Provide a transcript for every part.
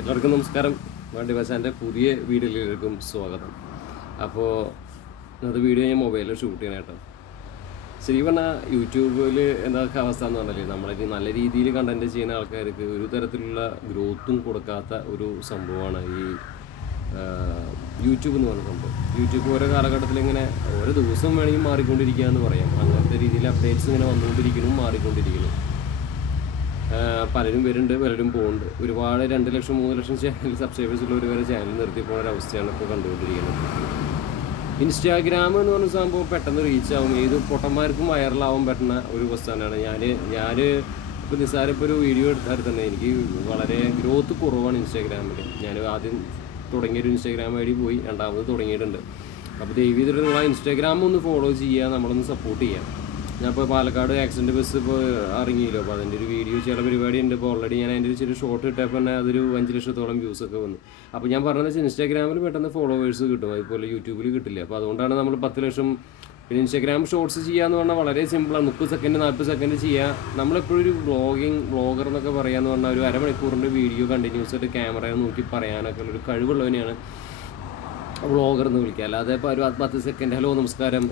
എല്ലാവർക്കും നമസ്കാരം. വണ്ടി ബസാൻ്റെ പുതിയ വീഡിയോയിലേക്കും സ്വാഗതം. അപ്പോൾ ഇന്നത്തെ വീഡിയോ ഞാൻ മൊബൈലിൽ ഷൂട്ട് ചെയ്യണം കേട്ടോ. ശരി പറഞ്ഞാൽ യൂട്യൂബിൽ എന്തൊക്കെ അവസ്ഥ എന്ന് പറഞ്ഞാൽ നമ്മളൊക്കെ നല്ല രീതിയിൽ കണ്ടൻറ്റ് ചെയ്യുന്ന ആൾക്കാർക്ക് ഒരു തരത്തിലുള്ള ഗ്രോത്തും കൊടുക്കാത്ത ഒരു സംഭവമാണ് ഈ യൂട്യൂബ് എന്ന് പറഞ്ഞ സംഭവം. യൂട്യൂബ് ഓരോ കാലഘട്ടത്തിൽ ഇങ്ങനെ ഓരോ ദിവസം വേണമെങ്കിൽ മാറിക്കൊണ്ടിരിക്കുക എന്ന് പറയാം. അങ്ങനത്തെ രീതിയിൽ അപ്ഡേറ്റ്സ് ഇങ്ങനെ വന്നുകൊണ്ടിരിക്കുന്നു, മാറിക്കൊണ്ടിരിക്കുന്നു. പലരും വരുന്നുണ്ട്, പലരും പോകുന്നുണ്ട്. ഒരുപാട് 2 ലക്ഷം 3 ലക്ഷം ചാനൽ സബ്സ്ക്രൈബേഴ്സ് ഉള്ളവർ വരെ ചാനൽ നിർത്തി പോകുന്ന ഒരവസ്ഥയാണ് ഇപ്പോൾ കണ്ടുകൊണ്ടിരിക്കുന്നത്. ഇൻസ്റ്റാഗ്രാം എന്ന് പറഞ്ഞ സംഭവം പെട്ടെന്ന് റീച്ച് ആവും, ഏത് പൊട്ടന്മാർക്കും വൈറലാവാൻ പറ്റുന്ന ഒരു വസ്തുവാണ്. ഞാൻ ഇപ്പോൾ നിസ്സാരം ഇപ്പോൾ ഒരു വീഡിയോ എടുത്താൽ തന്നെ എനിക്ക് വളരെ ഗ്രോത്ത് കുറവാണ് ഇൻസ്റ്റാഗ്രാമിൽ. ഞാൻ ആദ്യം തുടങ്ങിയൊരു ഇൻസ്റ്റാഗ്രാം വഴി പോയി രണ്ടാമത് തുടങ്ങിയിട്ടുണ്ട്. അപ്പോൾ ദയവ് ചെയ്തിട്ട് നിങ്ങൾ ആ ഇൻസ്റ്റാഗ്രാം ഒന്ന് ഫോളോ ചെയ്യുക, നമ്മളൊന്ന് സപ്പോർട്ട് ചെയ്യാം. ഞാൻ ഇപ്പോൾ പാലക്കാട് ആക്സിഡൻറ്റ് ബസ് ഇപ്പോൾ ഇറങ്ങിയല്ലോ, അപ്പോൾ അതിൻ്റെ ഒരു വീഡിയോ ചില പരിപാടി ഉണ്ട്. ഇപ്പോൾ ഓൾറെഡി ഞാൻ അതിൻ്റെ ഒരു ചെറിയ ഷോർട്ട് ഇട്ടപ്പോൾ തന്നെ അതൊരു 5 ലക്ഷത്തോളം വ്യൂസൊക്കെ വന്നു. അപ്പോൾ ഞാൻ പറഞ്ഞതെന്ന് വെച്ചാൽ ഇൻസ്റ്റാഗ്രാമിൽ പെട്ടെന്ന് ഫോളോവേഴ്സ് കിട്ടും, അതുപോലെ യൂട്യൂബിൽ കിട്ടില്ല. അപ്പോൾ അതുകൊണ്ടാണ് നമ്മൾ 10 ലക്ഷം. പിന്നെ ഇൻസ്റ്റാഗ്രാം ഷോർട്സ് ചെയ്യാന്ന് പറഞ്ഞാൽ വളരെ സിമ്പിളാണ്. 30 സെക്കൻഡ് 40 സെക്കൻഡ് ചെയ്യുക. നമ്മളെപ്പോഴും ഒരു വ്ളോഗർ എന്നൊക്കെ പറയാമെന്ന് പറഞ്ഞാൽ ഒരു അരമണിക്കൂറിൻ്റെ വീഡിയോ കണ്ടിന്യൂസ് ആയിട്ട് ക്യാമറ നോക്കി പറയാനൊക്കെ ഉള്ളൊരു കഴിവുള്ളവനെയാണ് വ്ളോഗർ എന്ന് വിളിക്കുക. അല്ലാതെ ഇപ്പോൾ ഒരു 10 സെക്കൻഡ് ഹലോ നമസ്കാരം,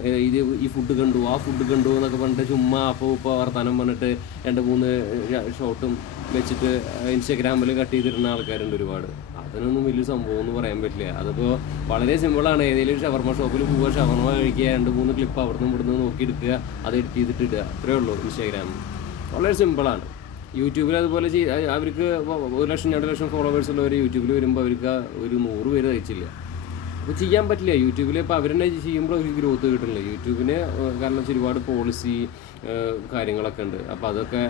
ഈ ഫുഡ് കണ്ടു ആ ഫുഡ് കണ്ടു എന്നൊക്കെ പറഞ്ഞിട്ട് ചുമ്മാ അപ്പോൾ വർത്തമാനം പറഞ്ഞിട്ട് 2-3 ഷോട്ടും വെച്ചിട്ട് ഇൻസ്റ്റാഗ്രാമിൽ കട്ട് ചെയ്തിരുന്ന ആൾക്കാരുണ്ട് ഒരുപാട്. അതിനൊന്നും വലിയ സംഭവം എന്ന് പറയാൻ പറ്റില്ല. അതിപ്പോൾ വളരെ സിമ്പിളാണ്. ഏതെങ്കിലും ഷവർമ ഷോപ്പിൽ പോവുക, ഷവർമ കഴിക്കുക, 2-3 ക്ലിപ്പ് അവിടുന്ന് ഇവിടുന്ന് നോക്കിയെടുക്കുക, അത് എഡിറ്റ് ചെയ്തിട്ട് ഇടുക, അത്രയേ ഉള്ളൂ. ഇൻസ്റ്റാഗ്രാം വളരെ സിമ്പിളാണ്. യൂട്യൂബിൽ അതുപോലെ അവർക്ക് 1 ലക്ഷം 2 ലക്ഷം ഫോളോവേഴ്സ് ഉള്ളവർ യൂട്യൂബിൽ വരുമ്പോൾ അവർക്ക് ഒരു 100 പേര് തയ്ച്ചില്ല. അപ്പോൾ ചെയ്യാൻ പറ്റില്ല യൂട്യൂബിൽ. ഇപ്പോൾ അവരെന്നെ ചെയ്യുമ്പോൾ ഒരു ഗ്രോത്ത് കിട്ടുന്നില്ല യൂട്യൂബിന്. കാരണം വെച്ചാൽ ഒരുപാട് പോളിസി കാര്യങ്ങളൊക്കെ ഉണ്ട്. അപ്പോൾ അതൊക്കെ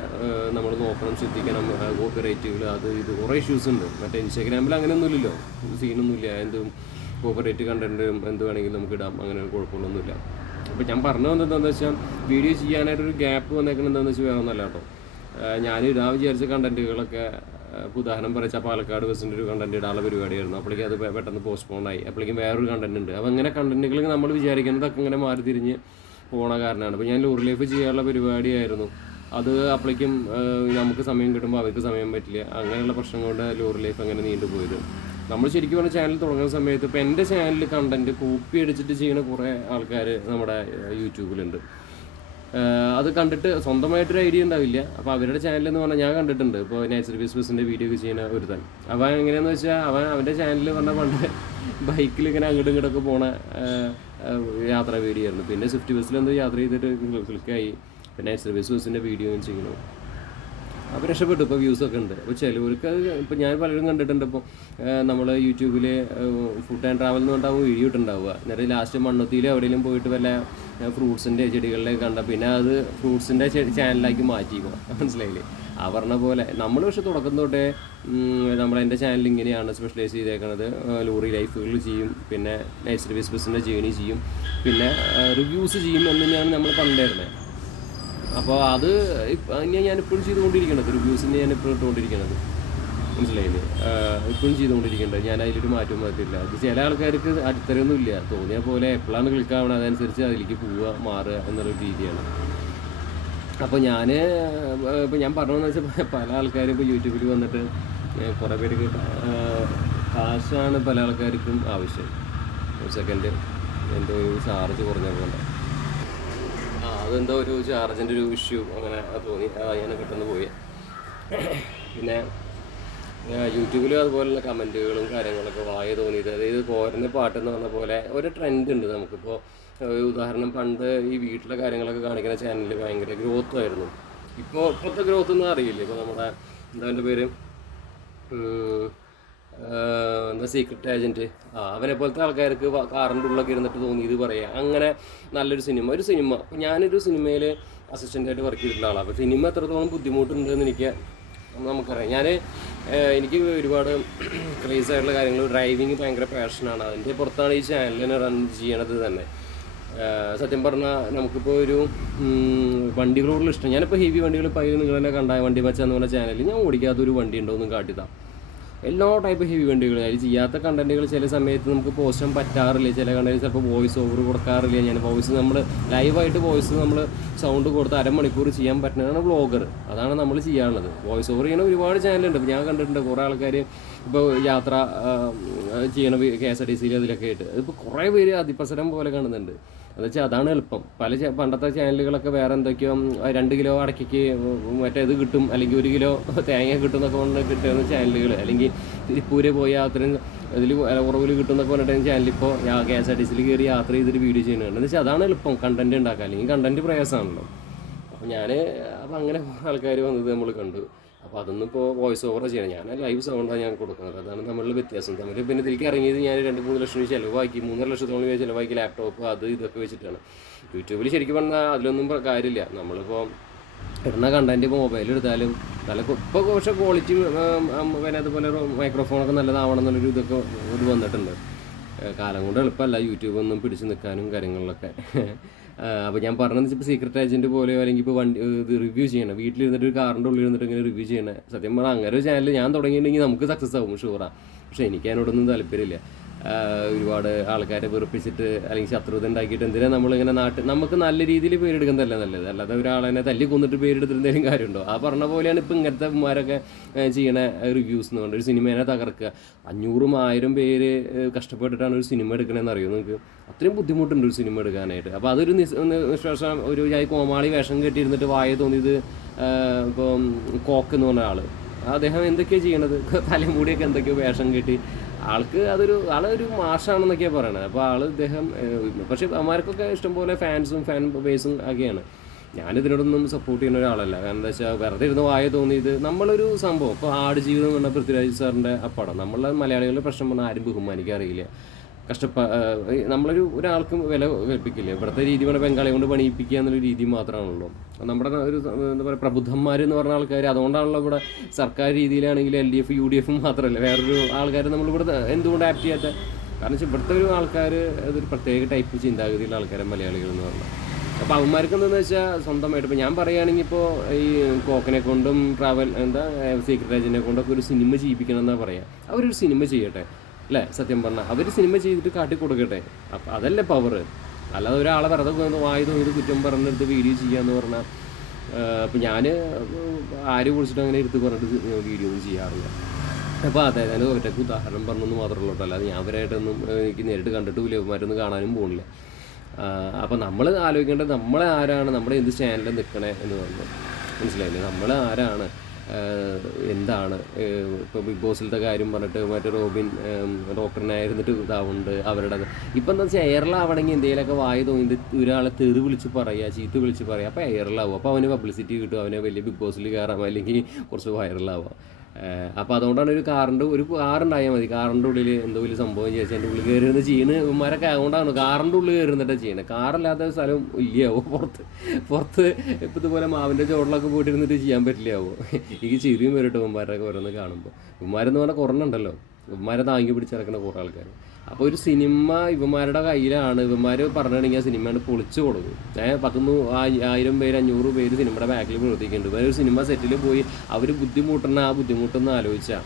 നമ്മൾ നോക്കണം, ശ്രദ്ധിക്കണം. കോപ്പിറൈറ്റുകൾ അത് ഇത് കുറേ ഇഷ്യൂസ് ഉണ്ട്. മറ്റേ ഇൻസ്റ്റാഗ്രാമിൽ അങ്ങനെയൊന്നുമില്ലല്ലോ, സീനൊന്നുമില്ല. എന്തും കോപ്പിറൈറ്റ് കണ്ടൻറ്റും എന്ത് വേണമെങ്കിലും നമുക്ക് ഇടാം, അങ്ങനെ കുഴപ്പമൊന്നുമില്ല. അപ്പോൾ ഞാൻ പറഞ്ഞു വന്നത് എന്താണെന്ന് വെച്ചാൽ വീഡിയോ ചെയ്യാനായിട്ടൊരു ഗ്യാപ്പ് വന്നേക്കുന്നത് എന്താണെന്ന് വെച്ചാൽ വേറെ ഒന്നല്ല കേട്ടോ. ഞാൻ ഇടാൻ വിചാരിച്ച കണ്ടൻറ്റുകളൊക്കെ ഉദാഹരണം പറയാച്ചാൽ പാലക്കാട് ബസ്സിൻ്റെ ഒരു കണ്ടൻറ്റ് ഇടാനുള്ള പരിപാടിയായിരുന്നു. അപ്പോഴേക്കും അത് പെട്ടെന്ന് പോസ്റ്റ്പോണായി. അപ്പോഴേക്കും വേറൊരു കണ്ടൻറ്റ് ഉണ്ട്. അപ്പോൾ അങ്ങനെ കണ്ടൻറ്റുകൾ നമ്മൾ വിചാരിക്കുന്നതൊക്കെ ഇങ്ങനെ മാറി തിരിഞ്ഞ് പോണ കാരണമാണ്. അപ്പോൾ ഞാൻ ലോറി ലൈഫ് ചെയ്യാനുള്ള പരിപാടിയായിരുന്നു. അത് അപ്പോഴേക്കും നമുക്ക് സമയം കിട്ടുമ്പോൾ അവർക്ക് സമയം പറ്റില്ല. അങ്ങനെയുള്ള പ്രശ്നം കൊണ്ട് ലോറി ലൈഫ് അങ്ങനെ നീണ്ടുപോയത്. നമ്മൾ ശരിക്കും പറഞ്ഞ ചാനൽ തുടങ്ങുന്ന സമയത്ത് ഇപ്പോൾ എൻ്റെ ചാനലിൽ കണ്ടൻറ്റ് കോപ്പി അടിച്ചിട്ട് ചെയ്യുന്ന കുറേ ആൾക്കാർ നമ്മുടെ യൂട്യൂബിലുണ്ട്. അത് കണ്ടിട്ട് സ്വന്തമായിട്ടൊരു ഐഡിയ ഉണ്ടാവില്ല. അപ്പോൾ അവരുടെ ചാനലെന്ന് പറഞ്ഞാൽ ഞാൻ കണ്ടിട്ടുണ്ട്. ഇപ്പോൾ നൈറ്റ് സർവീസ് ബസ്സിൻ്റെ വീഡിയോ ഒക്കെ ചെയ്യുന്ന ഒരുത്തൻ. അവൻ എങ്ങനെയാണെന്ന് വെച്ചാൽ അവൻ്റെ ചാനൽ പറഞ്ഞാൽ പണ്ട് ബൈക്കിൽ ഇങ്ങനെ അങ്ങോട്ടും ഇങ്ങോട്ടൊക്കെ പോണ യാത്രാ വീഡിയോ ആയിരുന്നു. പിന്നെ സ്വിഫ്റ്റ് ബസ്സിലെന്തോ യാത്ര ചെയ്തിട്ട് ക്ലിക്കായി പിന്നെ നൈറ്റ് സർവീസ് ബസ്സിൻ്റെ വീഡിയോ ചെയ്യണു. അപ്പോൾ രക്ഷപ്പെട്ടു. ഇപ്പോൾ വ്യൂസൊക്കെ ഉണ്ട്. അപ്പോൾ ചിലവർക്ക് ഇപ്പോൾ ഞാൻ പലരും കണ്ടിട്ടുണ്ട്. ഇപ്പോൾ നമ്മൾ യൂട്യൂബിൽ ഫുഡ് ആൻഡ് ട്രാവൽ എന്ന് പറഞ്ഞാൽ വീഡിയോ ഇട്ടുണ്ടാവുക. എന്നിട്ട് ലാസ്റ്റ് മണ്ണുത്തിയിൽ എവിടെയെങ്കിലും പോയിട്ട് വല്ല ഫ്രൂട്ട്സിൻ്റെ ചെടികളിലേക്ക് കണ്ട പിന്നെ അത് ഫ്രൂട്ട്സിൻ്റെ ചാനലാക്കി മാറ്റിക്കുക. മനസ്സിലായില്ലേ? ആ പറഞ്ഞ പോലെ നമ്മൾ പക്ഷെ തുടക്കം തൊട്ടേ എൻ്റെ ചാനൽ ഇങ്ങനെയാണ് സ്പെഷ്യലൈസ് ചെയ്തേക്കുന്നത്. ലോറി ലൈഫുകൾ ചെയ്യും, പിന്നെ നൈറ്റ് സർവീസ് ബസ്സിൻ്റെ ജേണി ചെയ്യും, പിന്നെ റിവ്യൂസ് ചെയ്യും എന്ന് തന്നെയാണ് നമ്മൾ പണ്ടായിരുന്നത്. അപ്പോൾ അത് ഞാനിപ്പോഴും ചെയ്തുകൊണ്ടിരിക്കുന്നത്. റിവ്യൂസിൻ്റെ ഞാനിപ്പോൾ ഇട്ടുകൊണ്ടിരിക്കുന്നത്. മനസ്സിലായില്ലേ? ഇപ്പോഴും ചെയ്തുകൊണ്ടിരിക്കേണ്ടത്. ഞാൻ അതിലൊരു മാറ്റം വന്നിട്ടില്ല. അത് ചില ആൾക്കാർക്ക് അടിത്തരൊന്നുമില്ല. തോന്നിയ പോലെ എപ്പോഴാണ് ക്ലിക്കാവണം അതനുസരിച്ച് അതിലേക്ക് പോവുക, മാറുക എന്നുള്ള രീതിയാണ്. അപ്പോൾ ഇപ്പോൾ ഞാൻ പറഞ്ഞതെന്ന് വെച്ചാൽ പല ആൾക്കാരും ഇപ്പോൾ യൂട്യൂബിൽ വന്നിട്ട് കുറേ പേർക്ക് കാശാണ് പല ആൾക്കാർക്കും ആവശ്യം. ഒരു സെക്കൻഡ് എന്തോ ഒരു ചാർജ് കുറഞ്ഞതുകൊണ്ട് അതെന്തോ ഒരു ചാർജിൻ്റെ ഒരു ഇഷ്യൂ അങ്ങനെ തോന്നി. ഞാൻ പെട്ടെന്ന് പോയി. പിന്നെ യൂട്യൂബിൽ അതുപോലുള്ള കമൻറ്റുകളും കാര്യങ്ങളൊക്കെ വായ തോന്നിയിട്ട്, അതായത് പോരുന്ന പാട്ടെന്ന് പറഞ്ഞ പോലെ ഒരു ട്രെൻഡ് ഉണ്ട് നമുക്കിപ്പോൾ. ഉദാഹരണം പണ്ട് ഈ വീട്ടിലെ കാര്യങ്ങളൊക്കെ കാണിക്കുന്ന ചാനലിൽ ഭയങ്കര ഗ്രോത്ത് ആയിരുന്നു. ഇപ്പോഴത്തെ ഗ്രോത്ത് ഒന്നും അറിയില്ല. ഇപ്പോൾ നമ്മുടെ എന്താ പേര് എന്താ സീക്രട്ട് ഏജൻറ്റ്, അവനെ പോലത്തെ ആൾക്കാർക്ക് കാറിൻ്റെ ഉള്ളിലൊക്കെ ഇരുന്നിട്ട് തോന്നിയത് പറയുക. അങ്ങനെ നല്ലൊരു സിനിമ ഇപ്പോൾ ഞാനൊരു സിനിമയിൽ അസിസ്റ്റൻ്റായിട്ട് വർക്ക് ചെയ്തിട്ടുള്ള ആളാണ്. അപ്പോൾ സിനിമ എത്രത്തോളം ബുദ്ധിമുട്ടുണ്ടെന്ന് നമുക്കറിയാം. എനിക്ക് ഒരുപാട് ക്രേസ് ആയിട്ടുള്ള കാര്യങ്ങൾ, ഡ്രൈവിങ് ഭയങ്കര പാഷനാണ്. അതിൻ്റെ പുറത്താണ് ഈ ചാനലിനെ റൺ ചെയ്യണത് തന്നെ. സത്യം പറഞ്ഞാൽ നമുക്കിപ്പോൾ ഒരു വണ്ടികളോടുള്ള ഇഷ്ടം. ഞാനിപ്പോൾ ഹെവി വണ്ടികൾ ഇപ്പോൾ നിങ്ങൾ തന്നെ കണ്ട വണ്ടി മച്ചാന്ന് പറഞ്ഞ ചാനലിൽ ഞാൻ ഓടിക്കാത്തൊരു വണ്ടി ഉണ്ടോ എന്നും കാട്ടിത്താം. എല്ലാ ടൈപ്പ് ഹെവി വണ്ടികൾ അതിൽ ചെയ്യാത്ത കണ്ടൻറ്റുകൾ ചില സമയത്ത് നമുക്ക് പോസ്റ്റ് ചെയ്യാൻ പറ്റാറില്ല. ചില കണ്ടൻറ്റ് ചിലപ്പോൾ വോയിസ് ഓവർ കൊടുക്കാറില്ല. ഞാൻ വോയിസ് നമ്മൾ ലൈവായിട്ട് വോയിസ് നമ്മൾ സൗണ്ട് കൊടുത്ത് അരമണിക്കൂർ ചെയ്യാൻ പറ്റുന്നതാണ് വ്ളോഗർ. അതാണ് നമ്മൾ ചെയ്യാനുള്ളത്. വോയിസ് ഓവർ ചെയ്യണ ഒരുപാട് ചാനലുണ്ട്. ഇപ്പോൾ ഞാൻ കണ്ടിട്ടുണ്ട് കുറേ ആൾക്കാർ ഇപ്പോൾ യാത്ര ചെയ്യണ KSRTC അതിലൊക്കെ ആയിട്ട് ഇപ്പോൾ കുറേ പേര് അതിപ്രസരം പോലെ കാണുന്നുണ്ട്. എന്നുവെച്ചാൽ അതാണ് എളുപ്പം. പണ്ടത്തെ ചാനലുകളൊക്കെ വേറെ എന്തൊക്കെയോ 2 കിലോ അടയ്ക്ക് മറ്റേത് കിട്ടും, അല്ലെങ്കിൽ 1 കിലോ തേങ്ങ കിട്ടും എന്നൊക്കെ കൊണ്ട് കിട്ടുന്ന ചാനലുകൾ, അല്ലെങ്കിൽ തിരുപ്പൂര് പോയി അത്രയും ഇതിൽ ഉറവിൽ കിട്ടും എന്നൊക്കെ പറഞ്ഞിട്ട് ചാനലിപ്പോൾ KSRTC കയറി യാത്ര ചെയ്തിട്ട് വീഡിയോ ചെയ്യുന്നുണ്ട്. എന്ന് വെച്ചാൽ അതാണ് എളുപ്പം കണ്ടൻറ്റ് ഉണ്ടാക്കുക, അല്ലെങ്കിൽ കണ്ടൻറ്റ് പ്രയാസമാണല്ലോ. അപ്പോൾ അപ്പോൾ അങ്ങനെ ആൾക്കാർ വന്നത് നമ്മൾ കണ്ടു. അപ്പോൾ അതൊന്നും ഇപ്പോൾ വോയിസ് ഓവർ ചെയ്യണം. ഞാൻ ലൈവ് സൗണ്ടാണ് ഞാൻ കൊടുക്കുന്നത്. അതാണ് നമ്മളുടെ വ്യത്യാസം തമ്മിൽ. പിന്നെ ഇതിലേക്ക് ഇറങ്ങിയത് ഞാൻ 2-3 ലക്ഷം രൂപ ചിലവാക്കി, 3.5 ലക്ഷത്തോളം രൂപ ചിലവാക്കി, ലാപ്ടോപ്പ് അത് ഇതൊക്കെ വെച്ചിട്ടാണ്. യൂട്യൂബിൽ ശരിക്കും പറഞ്ഞാൽ അതിലൊന്നും കാര്യമില്ല. നമ്മളിപ്പോൾ ഇടുന്ന കണ്ടൻറ്റ് ഇപ്പോൾ മൊബൈലെടുത്താലും നല്ല ഇപ്പോൾ കുറച്ച് ക്വാളിറ്റി പിന്നെ അതുപോലെ മൈക്രോഫോണൊക്കെ നല്ലതാവണം എന്നുള്ളൊരു ഇതൊക്കെ ഇത് വന്നിട്ടുണ്ട്. കാലം കൊണ്ട് എളുപ്പമല്ല യൂട്യൂബ് ഒന്നും പിടിച്ച് നിൽക്കാനും കാര്യങ്ങളിലൊക്കെ. അപ്പോൾ ഞാൻ പറഞ്ഞത് ഇപ്പോൾ സീക്രട്ട് ഏജൻറ്റ് പോലെയോ അല്ലെങ്കിൽ ഇപ്പോൾ വണ്ടി ഇത് റിവ്യൂ ചെയ്യണം, വീട്ടിലിരുന്നിട്ട് ഒരു കാറിൻ്റെ ഉള്ളിൽ ഇരുന്നിട്ട് ഇങ്ങനെ റിവ്യൂ ചെയ്യണേ. സത്യം പറഞ്ഞാൽ അങ്ങനെ ഒരു ചാനൽ ഞാൻ തുടങ്ങിയിട്ടുണ്ടെങ്കിൽ നമുക്ക് സക്സസ് ആവും ഷുവറാണ്. പക്ഷേ എനിക്ക് അതിനോടൊന്നും താല്പര്യമില്ല. ഒരുപാട് ആൾക്കാരെ വെറുപ്പിച്ചിട്ട് അല്ലെങ്കിൽ ശത്രുത ഉണ്ടാക്കിയിട്ട് എന്തിനാണ് നമ്മളിങ്ങനെ നമുക്ക് നല്ല രീതിയിൽ പേരെടുക്കുന്നതല്ല നല്ലത്. അല്ലാതെ ഒരാളെന്നെ തല്ലി കൊന്നിട്ട് പേരെടുത്തിട്ട് എന്തെങ്കിലും കാര്യമുണ്ടോ? ആ പറഞ്ഞ പോലെയാണ് ഇപ്പോൾ ഇങ്ങനത്തെ മാരൊക്കെ ചെയ്യണ റിവ്യൂസ് എന്ന് പറഞ്ഞാൽ ഒരു സിനിമേനെ തകർക്കുക. 500-1000 പേര് കഷ്ടപ്പെട്ടിട്ടാണ് ഒരു സിനിമ എടുക്കണമെന്ന് അറിയുമോ നിങ്ങൾക്ക്? അത്രയും ബുദ്ധിമുട്ടുണ്ട് ഒരു സിനിമ എടുക്കാനായിട്ട്. അപ്പോൾ അതൊരു നിഷ്കർഷം ഒരു കോമാളി വേഷം കെട്ടിയിരുന്നിട്ട് വായ തോന്നിയത് ഇപ്പോൾ കോക്ക് എന്ന് പറഞ്ഞ ആൾ, അദ്ദേഹം എന്തൊക്കെയാണ് ചെയ്യണത്? തലമുടിയൊക്കെ എന്തൊക്കെയോ വേഷം കെട്ടി ആളൊരു മാഷാണെന്നൊക്കെയാണ് പറയണത്. അപ്പോൾ ഇദ്ദേഹം പക്ഷേ അവന്മാർക്കൊക്കെ ഇഷ്ടംപോലെ ഫാൻ ബേസും ഒക്കെയാണ്. ഞാനിതിനോടൊന്നും സപ്പോർട്ട് ചെയ്യുന്ന ഒരാളല്ല. കാരണം എന്താ വെച്ചാൽ വെറുതെ ഇരുന്ന് വായ തോന്നിയത് നമ്മളൊരു സംഭവം. ഇപ്പോൾ ആടുജീവിതം എന്ന് പറഞ്ഞാൽ പൃഥ്വിരാജ് സാറിൻ്റെ പടം, നമ്മളെ മലയാളികളുടെ പ്രശ്നം പറഞ്ഞാൽ ആരും ബഹുമാനിക്കാറിയില്ല. ഒരാൾക്കും വില കൽപ്പിക്കില്ല. ഇവിടുത്തെ രീതി കൊണ്ട് ബംഗാളി കൊണ്ട് പണിയിപ്പിക്കുക എന്നൊരു രീതി മാത്രമാണല്ലോ. നമ്മുടെ ഒരു എന്താ പറയുക പ്രബുദ്ധന്മാരെന്ന് പറഞ്ഞ ആൾക്കാർ. അതുകൊണ്ടാണല്ലോ ഇവിടെ സർക്കാർ രീതിയിലാണെങ്കിൽ LDF UDF മാത്രമല്ല വേറൊരു ആൾക്കാർ നമ്മളിവിടെ എന്തുകൊണ്ട് ആക്ട് ചെയ്യാത്ത? കാരണം ഇവിടുത്തെ ഒരു ആൾക്കാർ അതൊരു പ്രത്യേക ടൈപ്പ് ചിന്താഗതിയുള്ള ആൾക്കാരെ മലയാളികൾ എന്ന് പറഞ്ഞാൽ. അപ്പോൾ അവന്മാർക്ക് എന്താണെന്ന് വെച്ചാൽ സ്വന്തമായിട്ട് ഇപ്പോൾ ഞാൻ പറയുകയാണെങ്കിൽ ഇപ്പോൾ ഈ കോക്കിനെ കൊണ്ടും സീക്രട്ട് ഏജൻറ്റിനെ കൊണ്ടൊക്കെ ഒരു സിനിമ ചെയ്യിപ്പിക്കണം എന്നാണ് പറയുക. അവരൊരു സിനിമ ചെയ്യട്ടെ അല്ലേ? സത്യം പറഞ്ഞാൽ അവർ സിനിമ ചെയ്തിട്ട് കാട്ടിക്കൊടുക്കട്ടെ. അപ്പം അതല്ലേ പവർ. അല്ലാതെ ഒരാളെ വെറുതെ വായു ഇത് കുറ്റം പറഞ്ഞെടുത്ത് വീഡിയോ ചെയ്യാന്ന് പറഞ്ഞാൽ അപ്പം ഞാൻ ആര് കുറിച്ചിട്ട് അങ്ങനെ എടുത്ത് പറഞ്ഞിട്ട് വീഡിയോ ഒന്നും ചെയ്യാറില്ല. അപ്പോൾ അതെ ഞാൻ ഒറ്റയ്ക്ക് ഉദാഹരണം പറഞ്ഞൊന്നും മാത്രമേ ഉള്ളൂ. അല്ലാതെ ഞാൻ അവരായിട്ടൊന്നും എനിക്ക് നേരിട്ട് കണ്ടിട്ടുമില്ല, ഇവന്മാരൊന്നും കാണാനും പോകുന്നില്ല. അപ്പോൾ നമ്മൾ ആലോചിക്കേണ്ടത് നമ്മളെ ആരാണ്, നമ്മുടെ എന്ത് ചാനലിൽ നിൽക്കണേ എന്ന് പറഞ്ഞു മനസ്സിലായില്ലേ? നമ്മൾ ആരാണ്, എന്താണ്. ഇപ്പോൾ ബിഗ് ബോസിലത്തെ കാര്യം പറഞ്ഞിട്ട് മറ്റേ റോബിൻ ഡോക്ടറിനായിരുന്നിട്ട് ഇതാവുന്നുണ്ട് അവരുടെ. ഇപ്പം എന്താ വെച്ചാൽ എയറിലാവണമെങ്കിൽ എന്തെങ്കിലുമൊക്കെ വായ തോന്നിയിട്ട് ഒരാളെ തെറി വിളിച്ച് പറയുക, ചീത്ത വിളിച്ച് പറയുക, അപ്പോൾ എയറിലാവും. അപ്പോൾ അവന് പബ്ലിസിറ്റി കിട്ടും, അവന് വലിയ ബിഗ് ബോസിൽ കയറാം, അല്ലെങ്കിൽ കുറച്ച് വൈറലാവാം. അപ്പോൾ അതുകൊണ്ടാണ് ഒരു കാറുണ്ടായാൽ മതി. കാറിൻ്റെ ഉള്ളിൽ എന്തോ വലിയ സംഭവം ചോദിച്ചാൽ എൻ്റെ ഉള്ളിൽ കയറുന്ന ചെയ്യുന്നത് ഇവന്മാരൊക്കെ അതുകൊണ്ടാണ് കാറിൻ്റെ ഉള്ളിൽ കയറുന്നിട്ടാണ് ചെയ്യുന്നത്. കാറില്ലാത്ത സ്ഥലം ഇല്ലയാവോ? പുറത്ത് ഇപ്പോൾ ഇതുപോലെ മാവിൻ്റെ ചോട്ടിലൊക്കെ പോയിട്ടിരുന്നിട്ട് ചെയ്യാൻ പറ്റില്ലാവോ? എനിക്ക് ചിരിയും വരട്ടെ ഇവന്മാരൊക്കെ ഓരോന്ന് കാണുമ്പോൾ. ഇവന്മാരെന്ന് പറഞ്ഞാൽ കുറഞ്ഞുണ്ടല്ലോ, ഇവന്മാരെ താങ്ങി പിടിച്ചിറക്കുന്ന കുറേ ആൾക്കാർ. അപ്പോൾ ഒരു സിനിമ ഇവന്മാരുടെ കയ്യിലാണ്. ഇവന്മാർ പറഞ്ഞിട്ടുണ്ടെങ്കിൽ ആ സിനിമയാണ് പൊളിച്ചു കൊടുക്കും. 1000 പേര് 500 പേര് സിനിമയുടെ ബാക്കിൽ പ്രവർത്തിക്കുന്നുണ്ട്. ഇവരൊരു സിനിമ സെറ്റിൽ പോയി അവർ ബുദ്ധിമുട്ടുന്ന ആ ബുദ്ധിമുട്ടൊന്ന് ആലോചിച്ചാൽ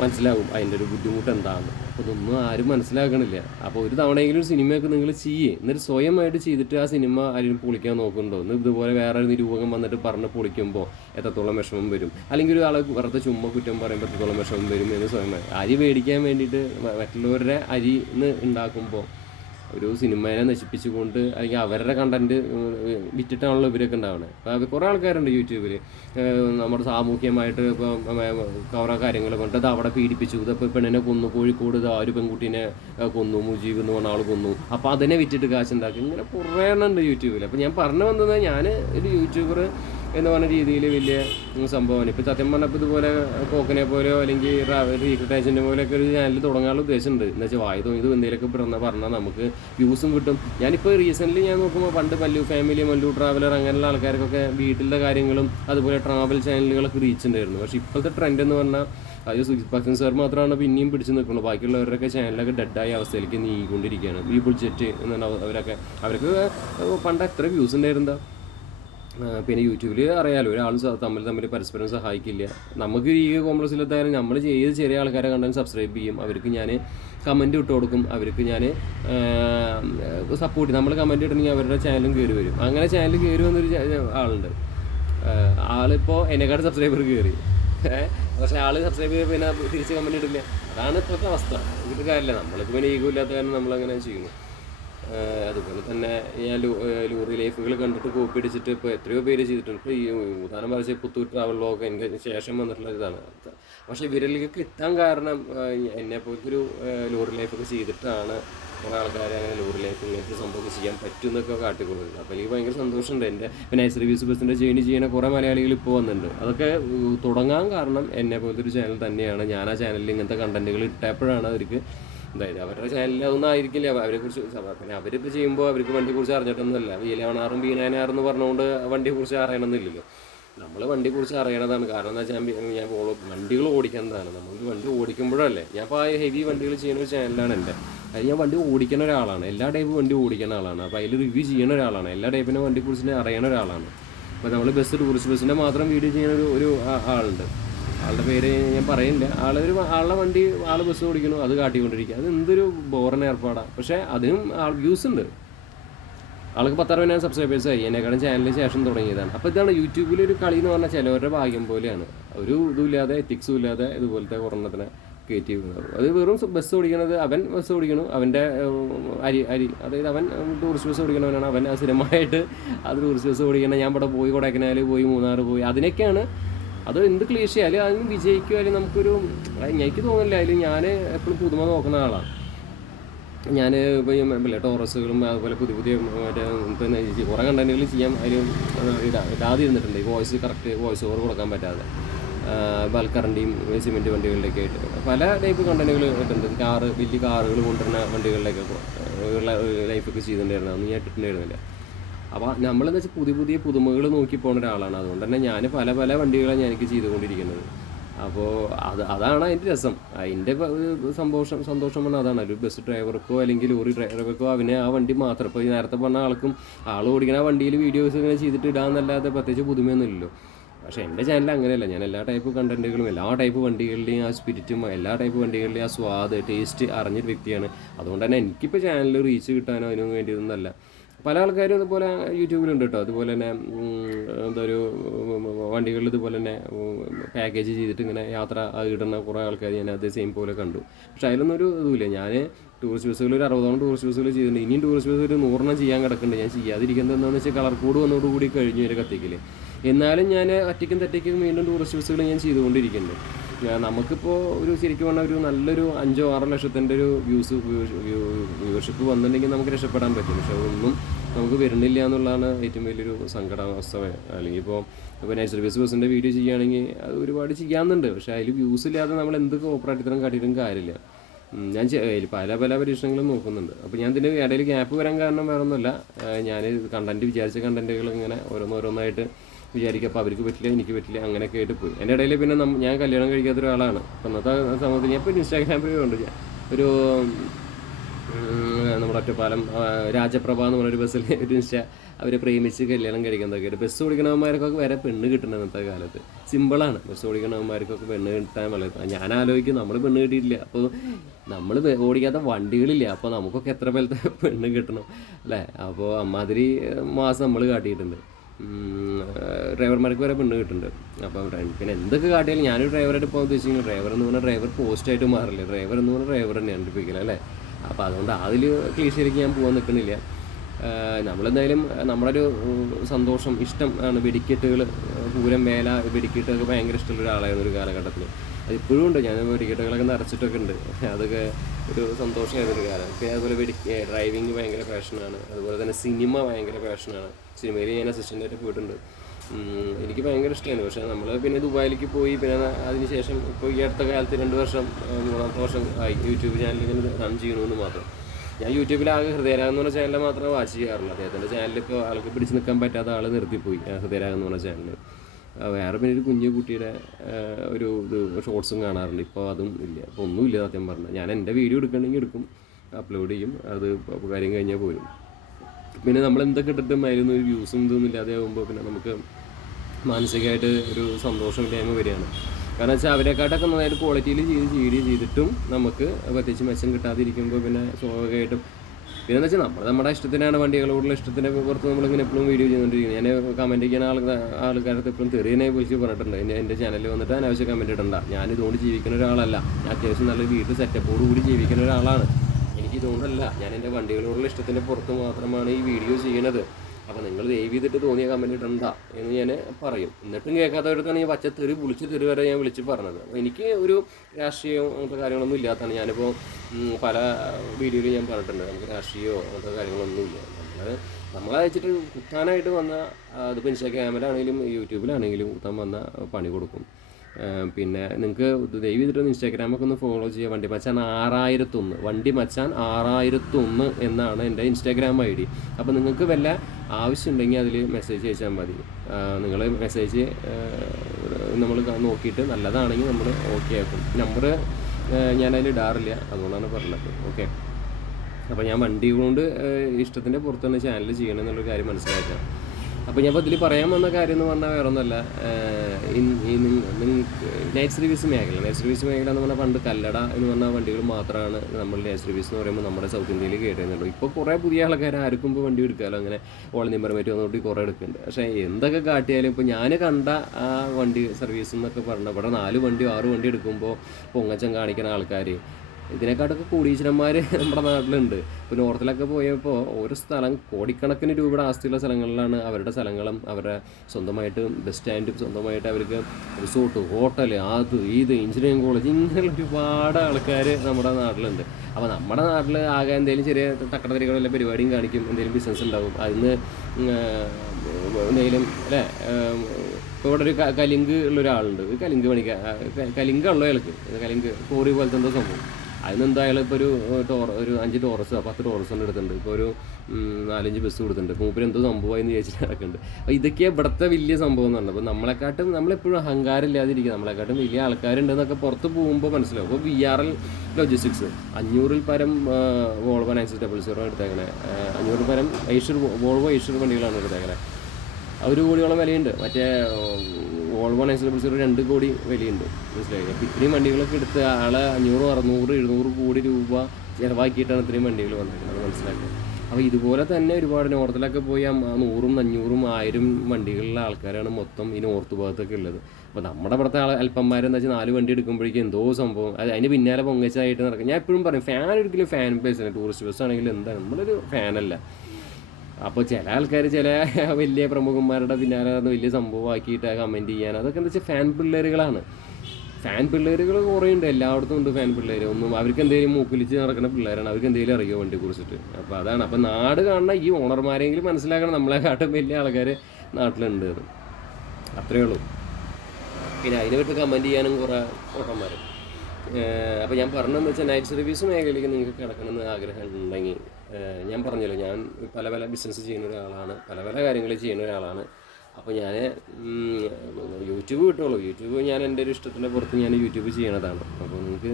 മനസ്സിലാവും അതിൻ്റെ ഒരു ബുദ്ധിമുട്ട് എന്താണെന്ന്. അപ്പോൾ ഇതൊന്നും ആരും മനസ്സിലാക്കണില്ല. അപ്പോൾ ഒരു തവണയെങ്കിലും ഒരു സിനിമയൊക്കെ നിങ്ങൾ ചെയ്യേ, എന്നിട്ട് സ്വയമായിട്ട് ചെയ്തിട്ട് ആ സിനിമ ആരും പൊളിക്കാൻ നോക്കുന്നുണ്ടോ എന്ന് ഇതുപോലെ വേറെ ഒരു നിരൂപകം വന്നിട്ട് പറഞ്ഞ് പൊളിക്കുമ്പോൾ എത്രത്തോളം വിഷമം വരും, അല്ലെങ്കിൽ ഒരാളെ വെറുതെ ചുമ്മാ കുറ്റം പറയുമ്പോൾ എത്രത്തോളം വിഷമം വരും എന്ന് സ്വയമായി. അരി മേടിക്കാൻ വേണ്ടിയിട്ട് മറ്റുള്ളവരുടെ അരിന്ന് ഉണ്ടാക്കുമ്പോൾ ഒരു സിനിമേനെ നശിപ്പിച്ചുകൊണ്ട് അല്ലെങ്കിൽ അവരുടെ കണ്ടൻറ്റ് വിറ്റിട്ടാണല്ലോ ഇവരൊക്കെ ഉണ്ടാവുന്നത്. അപ്പോൾ കുറേ ആൾക്കാരുണ്ട് യൂട്യൂബിൽ നമ്മുടെ സാമൂഹ്യമായിട്ട് ഇപ്പോൾ കുറേ കാര്യങ്ങൾ പറഞ്ഞിട്ട് അവിടെ പീഡിപ്പിച്ചു, ഇതിപ്പോൾ പെണ്ണിനെ കൊന്നു, കോഴിക്കോട് ഒരു പെൺകുട്ടീനെ കൊന്നു, മുജീബ് എന്ന് പറഞ്ഞ ആൾ കൊന്നു, അപ്പോൾ അതിനെ വിറ്റിട്ട് കാശുണ്ടാക്കി, ഇങ്ങനെ കുറേ എണ്ണം ഉണ്ട് യൂട്യൂബിൽ. അപ്പോൾ ഞാൻ പറഞ്ഞു വന്നത് ഞാൻ ഒരു യൂട്യൂബർ എന്ന് പറഞ്ഞ രീതിയിൽ വലിയ സംഭവമാണ്. ഇപ്പോൾ സത്യം പറഞ്ഞപ്പോൾ ഇതുപോലെ കോക്കിനെ പോലെയോ അല്ലെങ്കിൽ സീക്രട്ട് ഏജൻറ്റ് പോലെയൊക്കെ ഒരു ചാനൽ തുടങ്ങാനുള്ള ഉദ്ദേശമുണ്ട്. എന്ന് വെച്ചാൽ വായ തോന്നിയത് എന്തെങ്കിലുമൊക്കെ പറഞ്ഞാൽ നമുക്ക് വ്യൂസും കിട്ടും. ഞാനിപ്പോൾ റീസെൻ്റ്ലി ഞാൻ നോക്കുമ്പോൾ പണ്ട് മല്ലു ഫാമിലി, മല്ലു ട്രാവലർ അങ്ങനെയുള്ള ആൾക്കാർക്കൊക്കെ വീട്ടിലെ കാര്യങ്ങളും അതുപോലെ ട്രാവൽ ചാനലുകളൊക്കെ റീച്ച് ഉണ്ടായിരുന്നു. പക്ഷേ ഇപ്പോഴത്തെ ട്രെൻഡ് എന്ന് പറഞ്ഞാൽ അത് സുജിത് ഭക്തൻ സാർ മാത്രമാണ് പിന്നെയും പിടിച്ച് നിൽക്കുന്നത്. ബാക്കിയുള്ളവരൊക്കെ ചാനലൊക്കെ ഡെഡായ അവസ്ഥയിലേക്ക് നീങ്ങിക്കൊണ്ടിരിക്കുകയാണ്. ഈ ബുൾജെറ്റ് എന്നാണ് അവർക്ക് പണ്ട് എത്ര വ്യൂസ് ഉണ്ടായിരുന്നോ? പിന്നെ യൂട്യൂബിൽ അറിയാലോ, ഒരാൾ തമ്മിൽ പരസ്പരം സഹായിക്കില്ല. നമുക്ക് ഈ കോംപ്ലക്സിലെത്തായാലും നമ്മൾ ഏത് ചെറിയ ആൾക്കാരെ കണ്ടാലും സബ്സ്ക്രൈബ് ചെയ്യും, അവർക്ക് ഞാൻ കമൻറ്റ് ഇട്ട് കൊടുക്കും, അവർക്ക് ഞാൻ സപ്പോർട്ട്. നമ്മൾ കമൻറ്റ് ഇടണമെങ്കിൽ അവരുടെ ചാനലും കയറി വരും. അങ്ങനെ ചാനൽ കയറി വന്നൊരു ആളുണ്ട്. ആളിപ്പോൾ എന്നെക്കാട് സബ്സ്ക്രൈബർ കയറി, പക്ഷേ ആൾ സബ്സ്ക്രൈബ് ചെയ്ത് പിന്നെ തിരിച്ച് കമൻറ്റ് ഇടില്ല. അതാണ് ഇപ്പോഴത്തെ അവസ്ഥ. ഇതിട്ട് കാര്യമില്ല, നമ്മൾക്ക് പിന്നെ ഈഗോ ഇല്ലാത്ത കാരണം നമ്മളങ്ങനെ ചെയ്യുന്നു. അതുപോലെ തന്നെ ഞാൻ ലോറി ലൈഫുകൾ കണ്ടിട്ട് കോപ്പി അടിച്ചിട്ട് ഇപ്പോൾ എത്രയോ പേര് ചെയ്തിട്ടുണ്ട്. ഇപ്പോൾ ഈ ഉദാഹരണം പറഞ്ഞാൽ പുത്തൂർ ട്രാവൽ വ്ളോഗ് എനിക്ക് ശേഷം വന്നിട്ടുള്ള ഇതാണ്. പക്ഷേ ഇവരിലേക്ക് എത്താൻ കാരണം എന്നെപ്പോലത്തെ ഒരു ലോറി ലൈഫൊക്കെ ചെയ്തിട്ടാണ് കുറേ ആൾക്കാർ അങ്ങനെ ലോറി ലൈഫ് ഇങ്ങനത്തെ സംഭവം ചെയ്യാൻ പറ്റും എന്നൊക്കെ കാട്ടിക്കൊടുക്കുന്നത്. അപ്പോൾ എനിക്ക് ഭയങ്കര സന്തോഷമുണ്ട്. എൻ്റെ പിന്നെ നൈസ് റിവ്യൂസ് ബസ്സിൻ്റെ ജേണി ചെയ്യുന്ന കുറേ മലയാളികൾ ഇപ്പോൾ വന്നിട്ടുണ്ട്. അതൊക്കെ തുടങ്ങാൻ കാരണം എന്നെ പോലത്തെ ഒരു ചാനൽ തന്നെയാണ്. ഞാൻ ആ ചാനലിൽ ഇങ്ങനത്തെ കണ്ടൻറ്റുകൾ ഇട്ടപ്പോഴാണ് അവർക്ക്, അതായത് അവരുടെ ചാനലിൽ അതൊന്നും ആയിരിക്കില്ല അവരെക്കുറിച്ച്. പിന്നെ അവരിപ്പോൾ ചെയ്യുമ്പോൾ അവർക്ക് വണ്ടിയെക്കുറിച്ച് അറിഞ്ഞിട്ടൊന്നുമല്ല. V11R B9R എന്ന് പറഞ്ഞുകൊണ്ട് വണ്ടിയെക്കുറിച്ച് അറിയണമെന്നില്ലല്ലോ. നമ്മൾ വണ്ടിയെക്കുറിച്ച് അറിയണതാണ്. കാരണം എന്താ വെച്ചാൽ ഞാൻ വണ്ടികൾ ഓടിക്കുന്നതാണ്. നമുക്ക് വണ്ടി ഓടിക്കുമ്പോഴല്ലേ, ഞാൻ ഇപ്പോൾ ആ ഹെവി വണ്ടികൾ ചെയ്യുന്ന ഒരു ചാനലാണ് എൻ്റെ. അത് ഞാൻ വണ്ടി ഓടിക്കുന്ന ഒരാളാണ്, എല്ലാ ടൈപ്പ് വണ്ടി ഓടിക്കുന്ന ആളാണ്. അപ്പോൾ അതിൽ റിവ്യൂ ചെയ്യുന്ന ഒരാളാണ്, എല്ലാ ടൈപ്പിൻ്റെ വണ്ടിയെക്കുറിച്ച് അറിയണ ഒരാളാണ്. അപ്പോൾ നമ്മൾ ടൂറിസ്റ്റ് ബസ്സിൻ്റെ മാത്രം വീഡിയോ ചെയ്യുന്ന ഒരു ആളുണ്ട്. ആളുടെ പേര് ഞാൻ പറയുന്നില്ല. ആളുടെ വണ്ടി ബസ് ഓടിക്കണു, അത് കാട്ടിക്കൊണ്ടിരിക്കുക. അത് എന്തൊരു ബോറൻ ഏർപ്പാടാണ്. പക്ഷേ അതിനും വ്യൂസ് ഉണ്ട്. ആൾക്ക് 10-60 സബ്സ്ക്രൈബേഴ്സായി. എന്നെക്കാളും ചാനലിന് ശേഷം തുടങ്ങിയതാണ്. അപ്പോൾ ഇതാണ് യൂട്യൂബിലൊരു കളി എന്ന് പറഞ്ഞാൽ ചിലവരുടെ ഭാഗ്യം പോലെയാണ്. ഒരു ഇതുമില്ലാതെ എത്തിക്സും ഇല്ലാതെ ഇതുപോലത്തെ കുറഞ്ഞതിനെ കയറ്റി വിടുന്നത്. അത് വെറും ബസ് ഓടിക്കണത്, അവൻ ബസ് ഓടിക്കണു, അവൻ്റെ അരി അതായത് അവൻ ടൂറിസ്റ്റ് ബസ് ഓടിക്കണവനാണ്. അവൻ സ്ഥിരമായിട്ട് അത് ടൂറിസ്റ്റ് ബസ് ഓടിക്കണം. ഞാൻ ഇവിടെ പോയി കൊടൈക്കനാൽ പോയി, മൂന്നാർ പോയി, അതിനൊക്കെയാണ്. അത് എന്ത് ക്ലീശയായാലും അതിന് വിജയിക്കുമായാലും നമുക്കൊരു, എനിക്ക് തോന്നില്ല. അതിൽ ഞാൻ എപ്പോഴും പുതുമ നോക്കുന്ന ആളാണ്. ഞാൻ ഇപ്പോൾ ടോറസുകളും അതുപോലെ പുതിയ പിന്നെ കുറേ കണ്ടൻറ്റുകൾ ചെയ്യാൻ അതിൽ ഇടാതിരുന്നിട്ടുണ്ട്. ഈ വോയിസ് ഓവർ കൊടുക്കാൻ പറ്റാതെ ബൽക്കറിൻ്റെയും സിമെൻറ്റ് വണ്ടികളിലൊക്കെ ആയിട്ട് പല ടൈപ്പ് കണ്ടൻറ്റുകൾ ഇട്ടുണ്ട്. വലിയ കാറുകൾ കൊണ്ടുവരുന്ന വണ്ടികളിലൊക്കെ ലൈഫൊക്കെ ചെയ്തിട്ടുണ്ടായിരുന്നു. അതൊന്നും ഞാൻ ഇട്ടിട്ടുണ്ടായിരുന്നില്ല. അപ്പോൾ നമ്മളെന്ന് വെച്ചാൽ പുതിയ പുതുമകൾ നോക്കി പോകുന്ന ഒരാളാണ്. അതുകൊണ്ട് തന്നെ ഞാൻ പല വണ്ടികളാണ് എനിക്ക് ചെയ്തുകൊണ്ടിരിക്കുന്നത്. അപ്പോൾ അതാണ് അതിൻ്റെ രസം. അതിൻ്റെ സന്തോഷം പറഞ്ഞാൽ അതാണ്. ഒരു ബസ് ഡ്രൈവർക്കോ അല്ലെങ്കിൽ ലോറി ഡ്രൈവർക്കോ അവനെ ആ വണ്ടി മാത്രം, ഇപ്പോൾ ഈ നേരത്തെ പറഞ്ഞ ആൾക്കും ഓടിക്കുന്ന ആ വണ്ടിയിൽ വീഡിയോസ് ഇങ്ങനെ ചെയ്തിട്ട് ഇടാമെന്നല്ലാതെ പ്രത്യേകിച്ച് പുതുമയൊന്നുമില്ലല്ലോ. പക്ഷേ എൻ്റെ ചാനൽ അങ്ങനെയല്ല. ഞാൻ എല്ലാ ടൈപ്പ് കണ്ടൻറ്റുകളും എല്ലാ ടൈപ്പ് വണ്ടികളുടെയും ആ സ്പിരിറ്റും എല്ലാ ടൈപ്പ് വണ്ടികളുടെയും ആ സ്വാദ് ടേസ്റ്റ് അറിഞ്ഞൊരു വ്യക്തിയാണ്. അതുകൊണ്ട് തന്നെ എനിക്കിപ്പോൾ ചാനലിൽ റീച്ച് കിട്ടാനോ അതിനൊന്നും വേണ്ടിയതൊന്നുമല്ല. പല ആൾക്കാരും ഇതുപോലെ യൂട്യൂബിലുണ്ട് കേട്ടോ. അതുപോലെ തന്നെ വണ്ടികളിൽ ഇതുപോലെ തന്നെ പാക്കേജ് ചെയ്തിട്ട് ഇങ്ങനെ യാത്ര ഇടുന്ന കുറേ ആൾക്കാർ ഞാൻ അതേ സെയിം പോലെ കണ്ടു. പക്ഷേ അതിലൊന്നും ഒരു ഇതുമില്ല. ഞാൻ ടൂറിസ്റ്റ് ബസ്സുകൾ ഒരു 60 ടൂറിസ്റ്റ് ബസ്സുകൾ ചെയ്തിട്ടുണ്ട്. ഇനിയും ടൂറിസ്റ്റ് ബസ് ഒരു 100 ചെയ്യാൻ കിടക്കുന്നുണ്ട്. ഞാൻ ചെയ്യാതിരിക്കുന്നത് എന്താണെന്ന് വെച്ചാൽ കളർ കോഡ് വന്നതോടുകൂടി കഴിഞ്ഞു ഒരു കത്തിക്കൽ. എന്നാലും ഞാൻ ഒറ്റയ്ക്കും തെറ്റയ്ക്കും വീണ്ടും ടൂറിസ്റ്റ് ബസ്സുകൾ ഞാൻ ചെയ്തുകൊണ്ടിരിക്കുന്നുണ്ട്. നമുക്കിപ്പോൾ ഒരു ശരിക്കും പറഞ്ഞാൽ ഒരു നല്ലൊരു 5-6 ലക്ഷത്തിൻ്റെ ഒരു വ്യൂവർഷിപ്പ് വന്നിട്ടുണ്ടെങ്കിൽ നമുക്ക് രക്ഷപ്പെടാൻ പറ്റും. പക്ഷെ അതൊന്നും നമുക്ക് വരുന്നില്ല എന്നുള്ളതാണ് ഏറ്റവും വലിയൊരു സങ്കടാവസ്ഥ. അല്ലെങ്കിൽ ഇപ്പോൾ നൈസ് റിവ്യൂസ് ബസ്സിൻ്റെ വീഡിയോ ചെയ്യുകയാണെങ്കിൽ അത് ഒരുപാട് ചെയ്യാമെന്നുണ്ട്. പക്ഷേ അതിൽ വ്യൂസ് ഇല്ലാതെ നമ്മൾ എന്ത് കോപ്പറേറ്റിത്തരം കാട്ടിയിട്ടും കാര്യമില്ല. ഞാൻ പല പരീക്ഷണങ്ങളും നോക്കുന്നുണ്ട്. അപ്പോൾ ഞാൻ ഇതിൻ്റെ ഇടയിൽ ഗ്യാപ്പ് വരാൻ കാരണം വേറെ ഒന്നുമല്ല. ഞാൻ വിചാരിച്ച കണ്ടൻറ്റുകൾ ഇങ്ങനെ ഓരോന്നായിട്ട് വിചാരിക്കും. അപ്പോൾ അവർക്ക് പറ്റില്ല, എനിക്ക് പറ്റില്ല, അങ്ങനെയൊക്കെ ആയിട്ട് പോയി. എൻ്റെ ഇടയിൽ പിന്നെ ഞാൻ കല്യാണം കഴിക്കാത്ത ഒരാളാണ്. അപ്പോൾ അന്നത്തെ സമയത്ത് ഞാൻ ഇപ്പോൾ ഇൻസ്റ്റാഗ്രാമിൽ ഉണ്ട്. ഒരു നമ്മുടെ ഒറ്റപ്പാലം രാജപ്രഭ എന്ന് പറഞ്ഞൊരു ബസ്സിൽ ഒരു അവരെ പ്രേമിച്ച് കല്യാണം കഴിക്കുന്നതൊക്കെ. ബസ് ഓടിക്കണവന്മാർക്കൊക്കെ വരെ പെണ്ണ് കിട്ടണം ഇന്നത്തെ കാലത്ത്. സിമ്പിളാണ്. ബസ് ഓടിക്കണവന്മാർക്കൊക്കെ പെണ്ണ് കിട്ടാൻ വളരെ. ഞാൻ ആലോചിക്കും, നമ്മൾ പെണ്ണ് കിട്ടിയിട്ടില്ല, അപ്പോൾ നമ്മൾ ഓടിക്കാത്ത വണ്ടികളില്ല, അപ്പോൾ നമുക്കൊക്കെ എത്ര പേലത്തെ പെണ്ണ് കിട്ടണം അല്ലേ? അപ്പോൾ അമ്മാതിരി മാസം നമ്മൾ കാട്ടിയിട്ടുണ്ട്. ഡ്രൈവർമാർക്ക് വരെ പെണ്ണ് കിട്ടുന്നുണ്ട്. അപ്പോൾ പിന്നെ എന്തൊക്കെ കാട്ടിയാലും ഞാനൊരു ഡ്രൈവറായിട്ട് പോകാൻ ഉദ്ദേശിക്കുന്നു. ഡ്രൈവർ എന്ന് പറഞ്ഞാൽ ഡ്രൈവർ പോസ്റ്റായിട്ട് മാറില്ല. ഡ്രൈവർ എന്ന് പറഞ്ഞാൽ ഡ്രൈവർ തന്നെയാണ് പഠിപ്പിക്കില്ല അല്ലേ? അപ്പോൾ അതുകൊണ്ട് അതിൽ ക്ലീശയിലേക്ക് ഞാൻ പോകാൻ നിൽക്കുന്നില്ല. നമ്മളെന്തായാലും നമ്മുടെ ഒരു സന്തോഷം, ഇഷ്ടം ആണ് വെടിക്കെട്ടുകൾ. പൂരം, വേല, വെടിക്കെട്ടൊക്കെ ഭയങ്കര ഇഷ്ടമുള്ള ഒരാളായിരുന്നു ഒരു കാലഘട്ടത്തിൽ. അതിപ്പോഴും ഉണ്ട്. ഞാൻ വെടിക്കെട്ടുകളൊക്കെ നിറച്ചിട്ടൊക്കെ ഉണ്ട്. അതൊക്കെ ഒരു സന്തോഷമായിരുന്നൊരു കാലം. പിന്നെ അതുപോലെ ഡ്രൈവിങ് ഭയങ്കര പാഷനാണ്. അതുപോലെ തന്നെ സിനിമ ഭയങ്കര പാഷനാണ്. സിനിമയിൽ ഞാൻ അസിസ്റ്റൻ്റായിട്ട് പോയിട്ടുണ്ട്. എനിക്ക് ഭയങ്കര ഇഷ്ടമാണ്. പക്ഷേ നമ്മൾ പിന്നെ ദുബായിലേക്ക് പോയി. പിന്നെ അതിന് ശേഷം ഇപ്പോൾ ഈ അടുത്ത കാലത്ത് 2 വർഷം 3-ാമത്തെ വർഷം ആയി യൂട്യൂബ് ചാനൽ ഇങ്ങനെ റൺ ചെയ്യണമെന്ന് മാത്രം. ഞാൻ യൂട്യൂബിലാകെ ഹൃദയരാഗം എന്ന് പറഞ്ഞ ചാനൽ മാത്രമേ വാച്ച് ചെയ്യാറുള്ളൂ. അദ്ദേഹത്തിൻ്റെ ചാനലിൽ ഇപ്പോൾ ആൾക്ക് പിടിച്ച് നിൽക്കാൻ പറ്റാത്ത ആൾ നിർത്തിപ്പോയി. ഹൃദയരാഗം എന്ന് പറഞ്ഞ ചാനൽ. വേറെ പിന്നെ ഒരു കുഞ്ഞു കുട്ടിയുടെ ഒരു ഷോർട്സും കാണാറുണ്ട്. ഇപ്പോൾ അതും ഇല്ല. അപ്പോൾ ഒന്നുമില്ല സത്യം പറഞ്ഞാൽ. ഞാൻ എൻ്റെ വീഡിയോ എടുക്കണമെങ്കിൽ എടുക്കും, അപ്ലോഡ് ചെയ്യും, അത് കാര്യം കഴിഞ്ഞാൽ പോരും. പിന്നെ നമ്മൾ എന്തൊക്കെ ഇട്ടിട്ടും അതിലൊന്നും ഒരു വ്യൂസും ഇതൊന്നും ഇല്ലാതെ ആകുമ്പോൾ പിന്നെ നമുക്ക് മാനസികമായിട്ട് ഒരു സന്തോഷമില്ലായ്മ വരികയാണ്. കാരണം വെച്ചാൽ അവരെക്കാട്ടൊക്കെ നന്നായിട്ട് ക്വാളിറ്റിയിൽ വീഡിയോ ചെയ്തിട്ടും നമുക്ക് പ്രത്യേകിച്ച് മെച്ചം കിട്ടാതിരിക്കുമ്പോൾ പിന്നെ സ്വാഭാവികമായിട്ടും പിന്നെ എന്ന് വെച്ചാൽ നമ്മുടെ ഇഷ്ടത്തിനാണ് വണ്ടികളോടുള്ള ഇഷ്ടത്തിൻ്റെ പുറത്ത് നമ്മളിങ്ങനെ എപ്പോഴും വീഡിയോ ചെയ്തുകൊണ്ടിരിക്കുന്നത്. ഞാൻ കമൻറ്റ് ചെയ്യുന്ന ആൾക്കാരത്ത് എപ്പോഴും തെറിയനെ വിളിച്ച് പറഞ്ഞിട്ടുണ്ട്. എൻ്റെ ചാനലിൽ വന്നിട്ട് അനാവശ്യം കമൻറ്റ് ഇടണ്ട. ഞാനിതുകൊണ്ട് ജീവിക്കുന്ന ഒരാളല്ല. ഞാൻ അത്യാവശ്യം നല്ല വീട്ടിൽ സെറ്റപ്പോട് കൂടി ജീവിക്കുന്ന ഒരാളാണ്. എനിക്കിതുകൊണ്ടല്ല, ഞാൻ എൻ്റെ വണ്ടികളോടുള്ള ഇഷ്ടത്തിൻ്റെ പുറത്ത് മാത്രമാണ് ഈ വീഡിയോ ചെയ്യണത്. അപ്പോൾ നിങ്ങൾ ദയവ് ചെയ്തിട്ട് തോന്നിയ കമൻറ്റ് ഇടണ്ട എന്ന് ഞാൻ പറയും. എന്നിട്ടും കേൾക്കാത്തവരടുത്താണ് ഈ പച്ചത്തെറി തെറി വരെ ഞാൻ വിളിച്ച് പറഞ്ഞത്. അപ്പോൾ എനിക്ക് ഒരു രാഷ്ട്രീയമോ അങ്ങനത്തെ കാര്യങ്ങളൊന്നും ഇല്ലാത്തതാണ്. ഞാനിപ്പോൾ പല വീഡിയോയിൽ ഞാൻ പറഞ്ഞിട്ടുണ്ട്, നമുക്ക് രാഷ്ട്രീയമോ അങ്ങനത്തെ കാര്യങ്ങളൊന്നുമില്ല. നമ്മളെ വെച്ചിട്ട് കുത്താനായിട്ട് വന്ന അതിപ്പോൾ ഇൻസ്റ്റാഗ്രാമിലാണെങ്കിലും യൂട്യൂബിലാണെങ്കിലും കുത്താൻ വന്ന പണി കൊടുക്കും. പിന്നെ നിങ്ങൾക്ക് ദയവ് ചെയ്തിട്ടൊന്ന് ഇൻസ്റ്റാഗ്രാമൊക്കെ ഒന്ന് ഫോളോ ചെയ്യുക. വണ്ടി മച്ചാൻ 6001 വണ്ടി മച്ചാൻ 6001 എന്നാണ് എൻ്റെ ഇൻസ്റ്റാഗ്രാം ID. അപ്പോൾ നിങ്ങൾക്ക് വല്ല ആവശ്യമുണ്ടെങ്കിൽ അതിൽ മെസ്സേജ് അയച്ചാൽ മതി. നിങ്ങൾ മെസ്സേജ് നമ്മൾ നോക്കിയിട്ട് നല്ലതാണെങ്കിൽ നമ്മൾ ഓക്കെ ആക്കും. നമ്പർ ഞാനതിൽ ഇടാറില്ല, അതുകൊണ്ടാണ് പറഞ്ഞത്. ഓക്കെ, അപ്പോൾ ഞാൻ വണ്ടി കൊണ്ട് ഇഷ്ടത്തിൻ്റെ പുറത്താണ് ചാനൽ ചെയ്യണമെന്നുള്ളൊരു കാര്യം മനസ്സിലാക്കാം. അപ്പോൾ ഞാൻ ഇതിൽ പറയാൻ വന്ന കാര്യം എന്ന് പറഞ്ഞാൽ വേറെ ഒന്നുമല്ല, നൈറ്റ് സർവീസ് മേഖല എന്ന് പറഞ്ഞാൽ പണ്ട് കല്ലട എന്ന് പറഞ്ഞ വണ്ടികൾ മാത്രമാണ് നമ്മൾ നൈറ്റ് സർവീസ് എന്ന് പറയുമ്പോൾ നമ്മുടെ സൗത്ത് ഇന്ത്യയിൽ കേട്ടുന്നുള്ളൂ. ഇപ്പോൾ കുറേ പുതിയ ആൾക്കാർ ആർക്കും ഇപ്പോൾ വണ്ടി എടുക്കാമല്ലോ, അങ്ങനെ ഓൾ നിമ്പർമേറ്റ് വന്നുകൊണ്ട് കുറേ എടുക്കുന്നുണ്ട്. പക്ഷേ എന്തൊക്കെ കാട്ടിയാലും ഇപ്പോൾ ഞാൻ കണ്ട ആ വണ്ടി സർവീസ് എന്നൊക്കെ പറഞ്ഞാൽ ഇവിടെ 4 വണ്ടി 6 വണ്ടി എടുക്കുമ്പോൾ പൊങ്ങച്ചം കാണിക്കുന്ന ആൾക്കാർ ഇതിനെക്കാട്ടൊക്കെ കോടീശ്വരന്മാർ നമ്മുടെ നാട്ടിലുണ്ട്. ഇപ്പോൾ നോർത്തിലൊക്കെ പോയപ്പോൾ ഒരു സ്ഥലം കോടിക്കണക്കിന് രൂപയുടെ ആസ്തിയുള്ള സ്ഥലങ്ങളിലാണ് അവരുടെ സ്ഥലങ്ങളും അവരുടെ സ്വന്തമായിട്ട് ബസ് സ്റ്റാൻഡും സ്വന്തമായിട്ട് അവർക്ക് റിസോർട്ട്, ഹോട്ടൽ, അത് ഇത് എഞ്ചിനീയറിംഗ് കോളേജ്, ഇങ്ങനെ ഒരുപാട് ആൾക്കാർ നമ്മുടെ നാട്ടിലുണ്ട്. അപ്പോൾ നമ്മുടെ നാട്ടിൽ ആകെ എന്തെങ്കിലും ചെറിയ തക്കടത്തരികളുള്ള പരിപാടിയും കാണിക്കും, എന്തെങ്കിലും ബിസിനസ് ഉണ്ടാവും, അതിന് എന്തെങ്കിലും അല്ലേ. ഇപ്പോൾ ഇവിടെ ഒരു കലിങ്ക് ഉള്ളൊരാളുണ്ട്, ഒരു കലിങ്ക് കലിങ്കുള്ള അയാൾക്ക് കലിങ്ക് കോറി പോലത്തെ എന്തോ സംഭവം. അതിനെന്തായാലും ഇപ്പോൾ ഒരു 5 ടോറസ് 10 ടോറസ് കൊണ്ട് എടുത്തിട്ടുണ്ട്. ഇപ്പോൾ ഒരു 4-5 ബസ് കൊടുത്തിട്ടുണ്ട്. ഇപ്പോൾ മൂപ്പര് എന്തോ സംഭവമായി എന്ന് ചോദിച്ചിട്ട് നടക്കുന്നുണ്ട്. അപ്പോൾ ഇതൊക്കെയാണ് ഇവിടുത്തെ വലിയ സംഭവം എന്ന് പറഞ്ഞത്. അപ്പോൾ നമ്മളെപ്പോഴും അഹങ്കാരം ഇല്ലാതിരിക്കുക, നമ്മളെക്കാട്ടും വലിയ ആൾക്കാരുണ്ടെന്നൊക്കെ പുറത്ത് പോകുമ്പോൾ മനസ്സിലാവും. അപ്പോൾ VRL ലോജിസ്റ്റിക്സ് 500-ൽ പരം വോൾവോ 9600 എടുത്തേക്കണേ, 500-ൽ പരം വോൾവോ ഐഷർ വണ്ടികളാണ് എടുത്തേക്കണേ. 1 കോടിയോളം വിലയുണ്ട്. മറ്റേ വോൾവോ 9600 2 കോടി വിലയുണ്ട്, മനസ്സിലായി. അപ്പോൾ ഇത്രയും വണ്ടികളൊക്കെ എടുത്ത് ആളെ 500, 600, 700 കോടി രൂപ ചിലവാക്കിയിട്ടാണ് ഇത്രയും വണ്ടികൾ വന്നിരിക്കുന്നത്, മനസ്സിലാക്കുക. അപ്പോൾ ഇതുപോലെ തന്നെ ഒരുപാട് നോർത്തിലൊക്കെ പോയി 100, 500, 1000 വണ്ടികളിലെ ആൾക്കാരാണ് മൊത്തം ഈ നോർത്ത് ഭാഗത്തൊക്കെ ഉള്ളത്. അപ്പോൾ നമ്മുടെ ഇവിടുത്തെ അല്പന്മാരെന്ന് വെച്ചാൽ 4 വണ്ടി എടുക്കുമ്പോഴേക്കും എന്തോ സംഭവം അതിന് പിന്നാലെ പൊങ്ങച്ചായിട്ട് നടക്കും. ഞാൻ എപ്പോഴും പറയും, ഫാൻ ഒരിക്കലും ഫാൻ പ്ലേസ് ആണ്. ടൂറിസ്റ്റ് ബസ് ആണെങ്കിലും എന്താണ്, നമ്മളൊരു ഫാനല്ല. അപ്പോൾ ചില ആൾക്കാർ ചില വലിയ പ്രമുഖന്മാരുടെ പിന്നാലെ വലിയ സംഭവമാക്കിയിട്ട് കമൻറ്റ് ചെയ്യാൻ, അതൊക്കെ എന്താ വെച്ചാൽ ഫാൻ പിള്ളേരുകളാണ്. ഫാൻ പിള്ളേരുകൾ കുറേ ഉണ്ട്, എല്ലായിടത്തും ഉണ്ട് ഫാൻ പിള്ളേർ. ഒന്നും അവർക്ക് എന്തെങ്കിലും മൂക്കിലിച്ച് നടക്കുന്ന പിള്ളേരാണ്, അവർക്ക് എന്തെങ്കിലും അറിയോ വണ്ടിയെ കുറിച്ചിട്ട്. അപ്പോൾ അതാണ്. അപ്പോൾ നാട് കാണുന്ന ഈ ഓണർമാരെങ്കിലും മനസ്സിലാക്കണം, നമ്മളെക്കാട്ടും വലിയ ആൾക്കാർ നാട്ടിലുണ്ട്. അത്രയേ ഉള്ളൂ. പിന്നെ അതിനെ പറ്റി കമൻറ്റ് ചെയ്യാനും കുറേ ഓട്ടന്മാർ. അപ്പോൾ ഞാൻ പറഞ്ഞതെന്ന് വെച്ചാൽ നൈറ്റ് സർവീസ് മേഖലയിലേക്ക് നിങ്ങൾക്ക് കിടക്കണമെന്ന് ആഗ്രഹം ഉണ്ടെങ്കിൽ, ഞാൻ പറഞ്ഞല്ലോ, ഞാൻ പല ബിസിനസ് ചെയ്യുന്ന ഒരാളാണ്, പല കാര്യങ്ങൾ ചെയ്യുന്ന ഒരാളാണ്. അപ്പോൾ ഞാൻ യൂട്യൂബ് കിട്ടുള്ളൂ. യൂട്യൂബ് ഞാൻ എൻ്റെ ഒരു ഇഷ്ടത്തിൻ്റെ പുറത്ത് ഞാൻ യൂട്യൂബ് ചെയ്യണതാണ്. അപ്പോൾ നിങ്ങൾക്ക്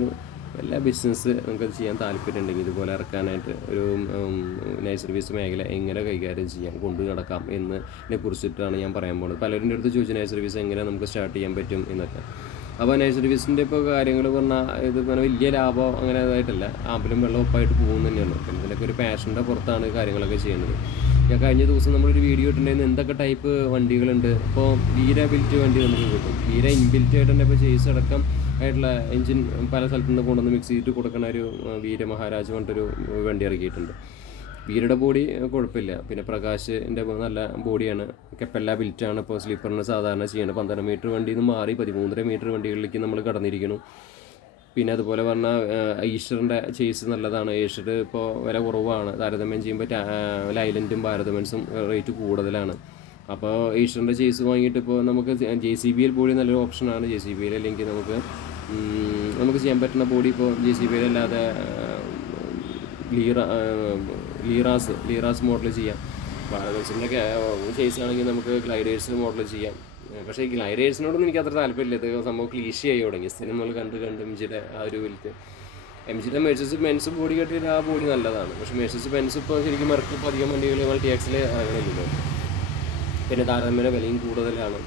എല്ലാ ബിസിനസ് നിങ്ങൾക്കത് ചെയ്യാൻ താല്പര്യം ഉണ്ടെങ്കിൽ ഇതുപോലെ ഇറക്കാനായിട്ട് ഒരു നൈറ്റ് സർവീസ് മേഖല എങ്ങനെ കൈകാര്യം ചെയ്യാം, കൊണ്ടു നടക്കാം എന്നതിനെ കുറിച്ചിട്ടാണ് ഞാൻ പറയാൻ പോകുന്നത്. പലരുടെ അടുത്ത് ചോദിച്ചു നൈറ്റ് സർവീസ് എങ്ങനെ നമുക്ക് സ്റ്റാർട്ട് ചെയ്യാൻ പറ്റും എന്നൊക്കെ. അപ്പോൾ നൈറ്റ് സർവീസിൻ്റെ ഇപ്പോൾ കാര്യങ്ങൾ പറഞ്ഞാൽ ഇത് വലിയ ലാഭം അങ്ങനെ അതായിട്ടല്ല, ആമ്പലും വെള്ളം ഒപ്പായിട്ട് പോകുന്നു തന്നെയാണ്. പിന്നെ ഇതിനൊക്കെ ഒരു പാഷൻ്റെ പുറത്താണ് കാര്യങ്ങളൊക്കെ ചെയ്യുന്നത്. ഞാൻ കഴിഞ്ഞ ദിവസം നമ്മളൊരു വീഡിയോ ഇട്ടിട്ടുണ്ടായിരുന്നു, എന്തൊക്കെ ടൈപ്പ് വണ്ടികളുണ്ട്. ഇപ്പോൾ വീര ബിൽറ്റ് വണ്ടി നമുക്ക് കിട്ടും. വീര ഇൻബിൽറ്റ് ആയിട്ടുണ്ട്. ഇപ്പോൾ ചേസ് അടക്കം ആയിട്ടുള്ള എൻജിൻ പല സ്ഥലത്തു നിന്ന് കൊണ്ടുവന്ന് മിക്സ് ചെയ്തിട്ട് കൊടുക്കുന്ന ഒരു വീര മഹാരാജ് പറഞ്ഞിട്ടൊരു വണ്ടി ഇറക്കിയിട്ടുണ്ട്. വീരുടെ ബോഡി കുഴപ്പമില്ല. പിന്നെ പ്രകാശിൻ്റെ നല്ല ബോഡിയാണ്, കെപ്പല്ല ബിൽറ്റാണ്. ഇപ്പോൾ സ്ലീപ്പറിന് സാധാരണ ചെയ്യണം. 12 മീറ്റർ വണ്ടിയിൽ നിന്ന് മാറി 13.5 മീറ്റർ വണ്ടികളിലേക്ക് നമ്മൾ കടന്നിരിക്കുന്നു. പിന്നെ അതുപോലെ പറഞ്ഞാൽ ഈസ്റ്ററിൻ്റെ ചേസ് നല്ലതാണ്. ഈസ്റ്റർ ഇപ്പോൾ വില കുറവാണ് താരതമ്യം ചെയ്യുമ്പോൾ. ലൈലൻറ്റും ഭാരതമെൻസും റേറ്റ് കൂടുതലാണ്. അപ്പോൾ ഈസ്റ്ററിൻ്റെ ചേസ് വാങ്ങിയിട്ട് ഇപ്പോൾ നമുക്ക് JCBയിൽ ബോഡി നല്ലൊരു ഓപ്ഷനാണ്. JCBയിൽ അല്ലെങ്കിൽ നമുക്ക് ചെയ്യാൻ പറ്റുന്ന ബോഡി ഇപ്പോൾ JCBയിൽ അല്ലാതെ ലീറാസ് മോഡൽ ചെയ്യാം. ഭാരതമെൻസിൻ്റെ ചേസ് ആണെങ്കിൽ നമുക്ക് ഗ്ലൈഡേഴ്സിന് മോഡൽ ചെയ്യാം. പക്ഷേ ഈ ഗ്ലൈഡേഴ്സിനോടൊന്നും എനിക്ക് അത്ര താല്പര്യമില്ല. ഇത് സംഭവം ക്ലീശയായി തുടങ്ങി. സ്ഥിരം നമ്മൾ കണ്ട് മിഞ്ചിയുടെ ആ ഒരു വലിയ MGയുടെ മെഴ്സീസ് ബെൻസ് ബോഡി കെട്ടിയിട്ട് ആ ബോഡി നല്ലതാണ്. പക്ഷേ മെഴ്സീസ് ബെൻസ് ഇപ്പോൾ ശരിക്കും ഇറക്കി ഇപ്പോൾ അധികം വണ്ടികൾ മൾട്ടി ആക്സിൽ അങ്ങനെയല്ലോ. പിന്നെ താരതമ്യേന വിലയും കൂടുതലാണ്.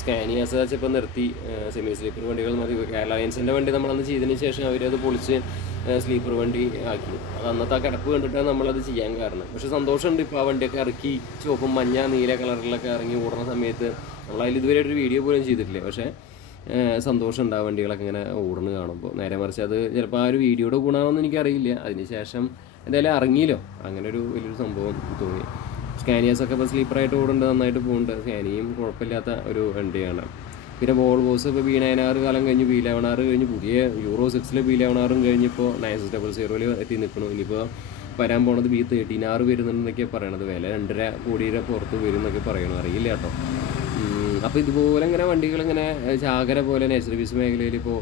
സ്കാനിയാസ് വെച്ച് ഇപ്പോൾ നിർത്തി, സെമി സ്ലീപ്പർ വണ്ടികൾ മതി. അലയൻസിൻ്റെ വണ്ടി നമ്മളന്ന് ചെയ്തതിന് ശേഷം അവരത് പൊളിച്ച് സ്ലീപ്പർ വണ്ടി ആക്കി. അത് അന്നത്തെ ആ കിടപ്പ് കണ്ടിട്ടാണ് നമ്മളത് ചെയ്യാൻ കാരണം. പക്ഷേ സന്തോഷമുണ്ട് ഇപ്പോൾ ആ വണ്ടിയൊക്കെ ഇറക്കി ചുവപ്പും മഞ്ഞ നീല കളറിലൊക്കെ ഇറങ്ങി ഓടുന്ന സമയത്ത്. നമ്മളതിൽ ഇതുവരെ ഒരു വീഡിയോ പോലും ചെയ്തിട്ടില്ല. പക്ഷേ സന്തോഷമുണ്ട് ആ വണ്ടികളൊക്കെ ഇങ്ങനെ ഓടുന്നു കാണുമ്പോൾ. നേരെ മറിച്ച് അത് ചിലപ്പോൾ ആ ഒരു വീഡിയോയുടെ ഗുണമാണെന്ന് എനിക്കറിയില്ല. അതിന് ശേഷം എന്തായാലും ഇറങ്ങിയല്ലോ, അങ്ങനെ ഒരു വലിയൊരു സംഭവം തോന്നി. സ്കാനിയാസൊക്കെ ഇപ്പോൾ സ്ലീപ്പറായിട്ട് ഓടുന്നുണ്ട്, നന്നായിട്ട് പോകുന്നുണ്ട്. സ്കാനിയും കുഴപ്പമില്ലാത്ത ഒരു വണ്ടിയാണ്. പിന്നെ വോൾവോസ് ഇപ്പോൾ V9R കാലം കഴിഞ്ഞ് V11R കഴിഞ്ഞ് പുതിയ Euro 6 V11R കഴിഞ്ഞിപ്പോൾ 9600 എത്തി നിൽക്കണു. ഇനിയിപ്പോൾ വരാൻ പോണത് V13R വരുന്നുണ്ടെന്നൊക്കെയാണ് പറയണത്. വില 2.5 കോടിയുടെ പുറത്ത് വരും എന്നൊക്കെ പറയണം, അറിയില്ല കേട്ടോ. അപ്പോൾ ഇതുപോലെ ഇങ്ങനെ വണ്ടികളിങ്ങനെ ചാകര പോലെ നാച്ചുറൽ സർവീസ് മേഖലയിൽ ഇപ്പോൾ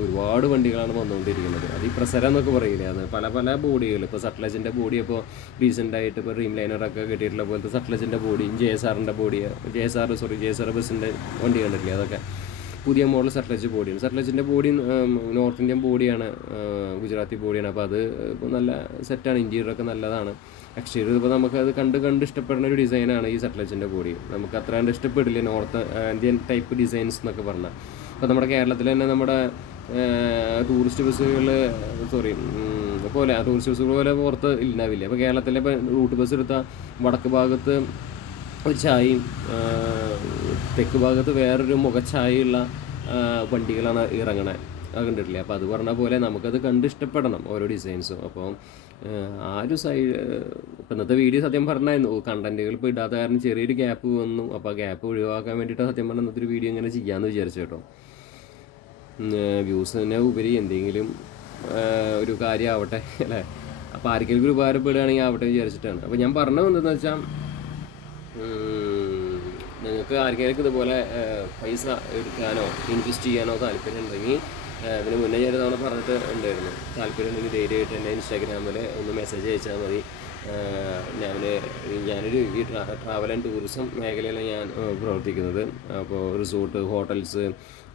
ഒരുപാട് വണ്ടികളാണ് വന്നുകൊണ്ടിരിക്കുന്നത്. അത് ഈ പ്രസരം എന്നൊക്കെ പറയില്ലേ, അത് പല പല ബോഡികൾ. ഇപ്പോൾ സട്ട്ലജിൻ്റെ ബോഡി ഇപ്പോൾ റീസെൻ്റായിട്ട് ഇപ്പോൾ ഡ്രീം ലൈനറൊക്കെ കിട്ടിയിട്ടുള്ള പോലത്തെ സട്ട്ലജിൻ്റെ ബോഡിയും JSRൻ്റെ ബോഡി, JSR ബസ്സിൻ്റെ വണ്ടി കണ്ടിട്ടില്ലേ, അതൊക്കെ പുതിയ മോഡൽ സട്ട്ലജ് ബോഡിയാണ്. സട്ട്ലജിൻ്റെ ബോഡി നോർത്ത് ഇന്ത്യൻ ബോഡിയാണ്, ഗുജറാത്തി ബോഡിയാണ്. അപ്പോൾ അത് ഇപ്പോൾ നല്ല സെറ്റാണ്, ഇൻറ്റീരിയറൊക്കെ നല്ലതാണ്. എക്സ്റ്റീരിയർ ഇപ്പോൾ നമുക്കത് കണ്ട് ഇഷ്ടപ്പെടുന്ന ഒരു ഡിസൈനാണ് ഈ സട്ട്ലജിൻ്റെ ബോഡി. നമുക്ക് അത്ര കണ്ട് ഇഷ്ടപ്പെടില്ല നോർത്ത് ഇന്ത്യൻ ടൈപ്പ് ഡിസൈൻസ് എന്നൊക്കെ പറഞ്ഞാൽ. അപ്പോൾ നമ്മുടെ കേരളത്തിൽ തന്നെ നമ്മുടെ ടൂറിസ്റ്റ് ബസ്സുകൾ ടൂറിസ്റ്റ് ബസ്സുകൾ പോലെ പുറത്ത് ഉണ്ടാവില്ല. അപ്പോൾ കേരളത്തിലെ ഇപ്പോൾ റൂട്ട് ബസ് എടുത്താൽ വടക്ക് ഭാഗത്ത് ഒരു ചായയും തെക്ക് ഭാഗത്ത് വേറൊരു മുഖച്ചായയുള്ള വണ്ടികളാണ് ഇറങ്ങണേ, അത് കണ്ടിട്ടില്ലേ. അപ്പോൾ അത് പറഞ്ഞ പോലെ നമുക്കത് കണ്ട് ഇഷ്ടപ്പെടണം ഓരോ ഡിസൈൻസും. അപ്പോൾ ആ ഒരു സൈഡ് ഇപ്പം ഇന്നത്തെ വീഡിയോ സത്യം പറഞ്ഞായിരുന്നു കണ്ടൻറ്റുകൾ ഇപ്പോൾ ഇടാത്ത കാരണം ചെറിയൊരു ഗ്യാപ്പ് വന്നു. അപ്പോൾ ആ ഗ്യാപ്പ് ഒഴിവാക്കാൻ വേണ്ടിയിട്ട് സത്യം പറഞ്ഞാൽ ഇന്നത്തെ ഒരു വീഡിയോ ഇങ്ങനെ ചെയ്യാമെന്ന് വിചാരിച്ചു കേട്ടോ. വ്യൂസിനെ ഉപരി എന്തെങ്കിലും ഒരു കാര്യമാവട്ടെ അല്ലേ. അപ്പോൾ ആർക്കെങ്കിലും ഒരു ഉപകാരപ്പെടുകയാണെങ്കിൽ ആവട്ടെ വിചാരിച്ചിട്ടാണ്. അപ്പോൾ ഞാൻ പറഞ്ഞത് എന്താണെന്ന് വെച്ചാൽ, നിങ്ങൾക്ക് ആർക്കെങ്കിലും ഇതുപോലെ പൈസ എടുക്കാനോ ഇൻവെസ്റ്റ് ചെയ്യാനോ താല്പര്യം ഉണ്ടെങ്കിൽ, ഇതിന് മുന്നേ ഞാൻ തവണ പറഞ്ഞിട്ട് ഉണ്ടായിരുന്നു, താല്പര്യം ഉണ്ടെങ്കിൽ ധൈര്യമായിട്ട് എൻ്റെ ഇൻസ്റ്റാഗ്രാമിൽ ഒന്ന് മെസ്സേജ് അയച്ചാൽ മതി. ഞാനൊരു ഈ ട്രാവൽ ആൻഡ് ടൂറിസം മേഖലയിലാണ് ഞാൻ പ്രവർത്തിക്കുന്നത്. അപ്പോൾ റിസോർട്ട്, ഹോട്ടൽസ്,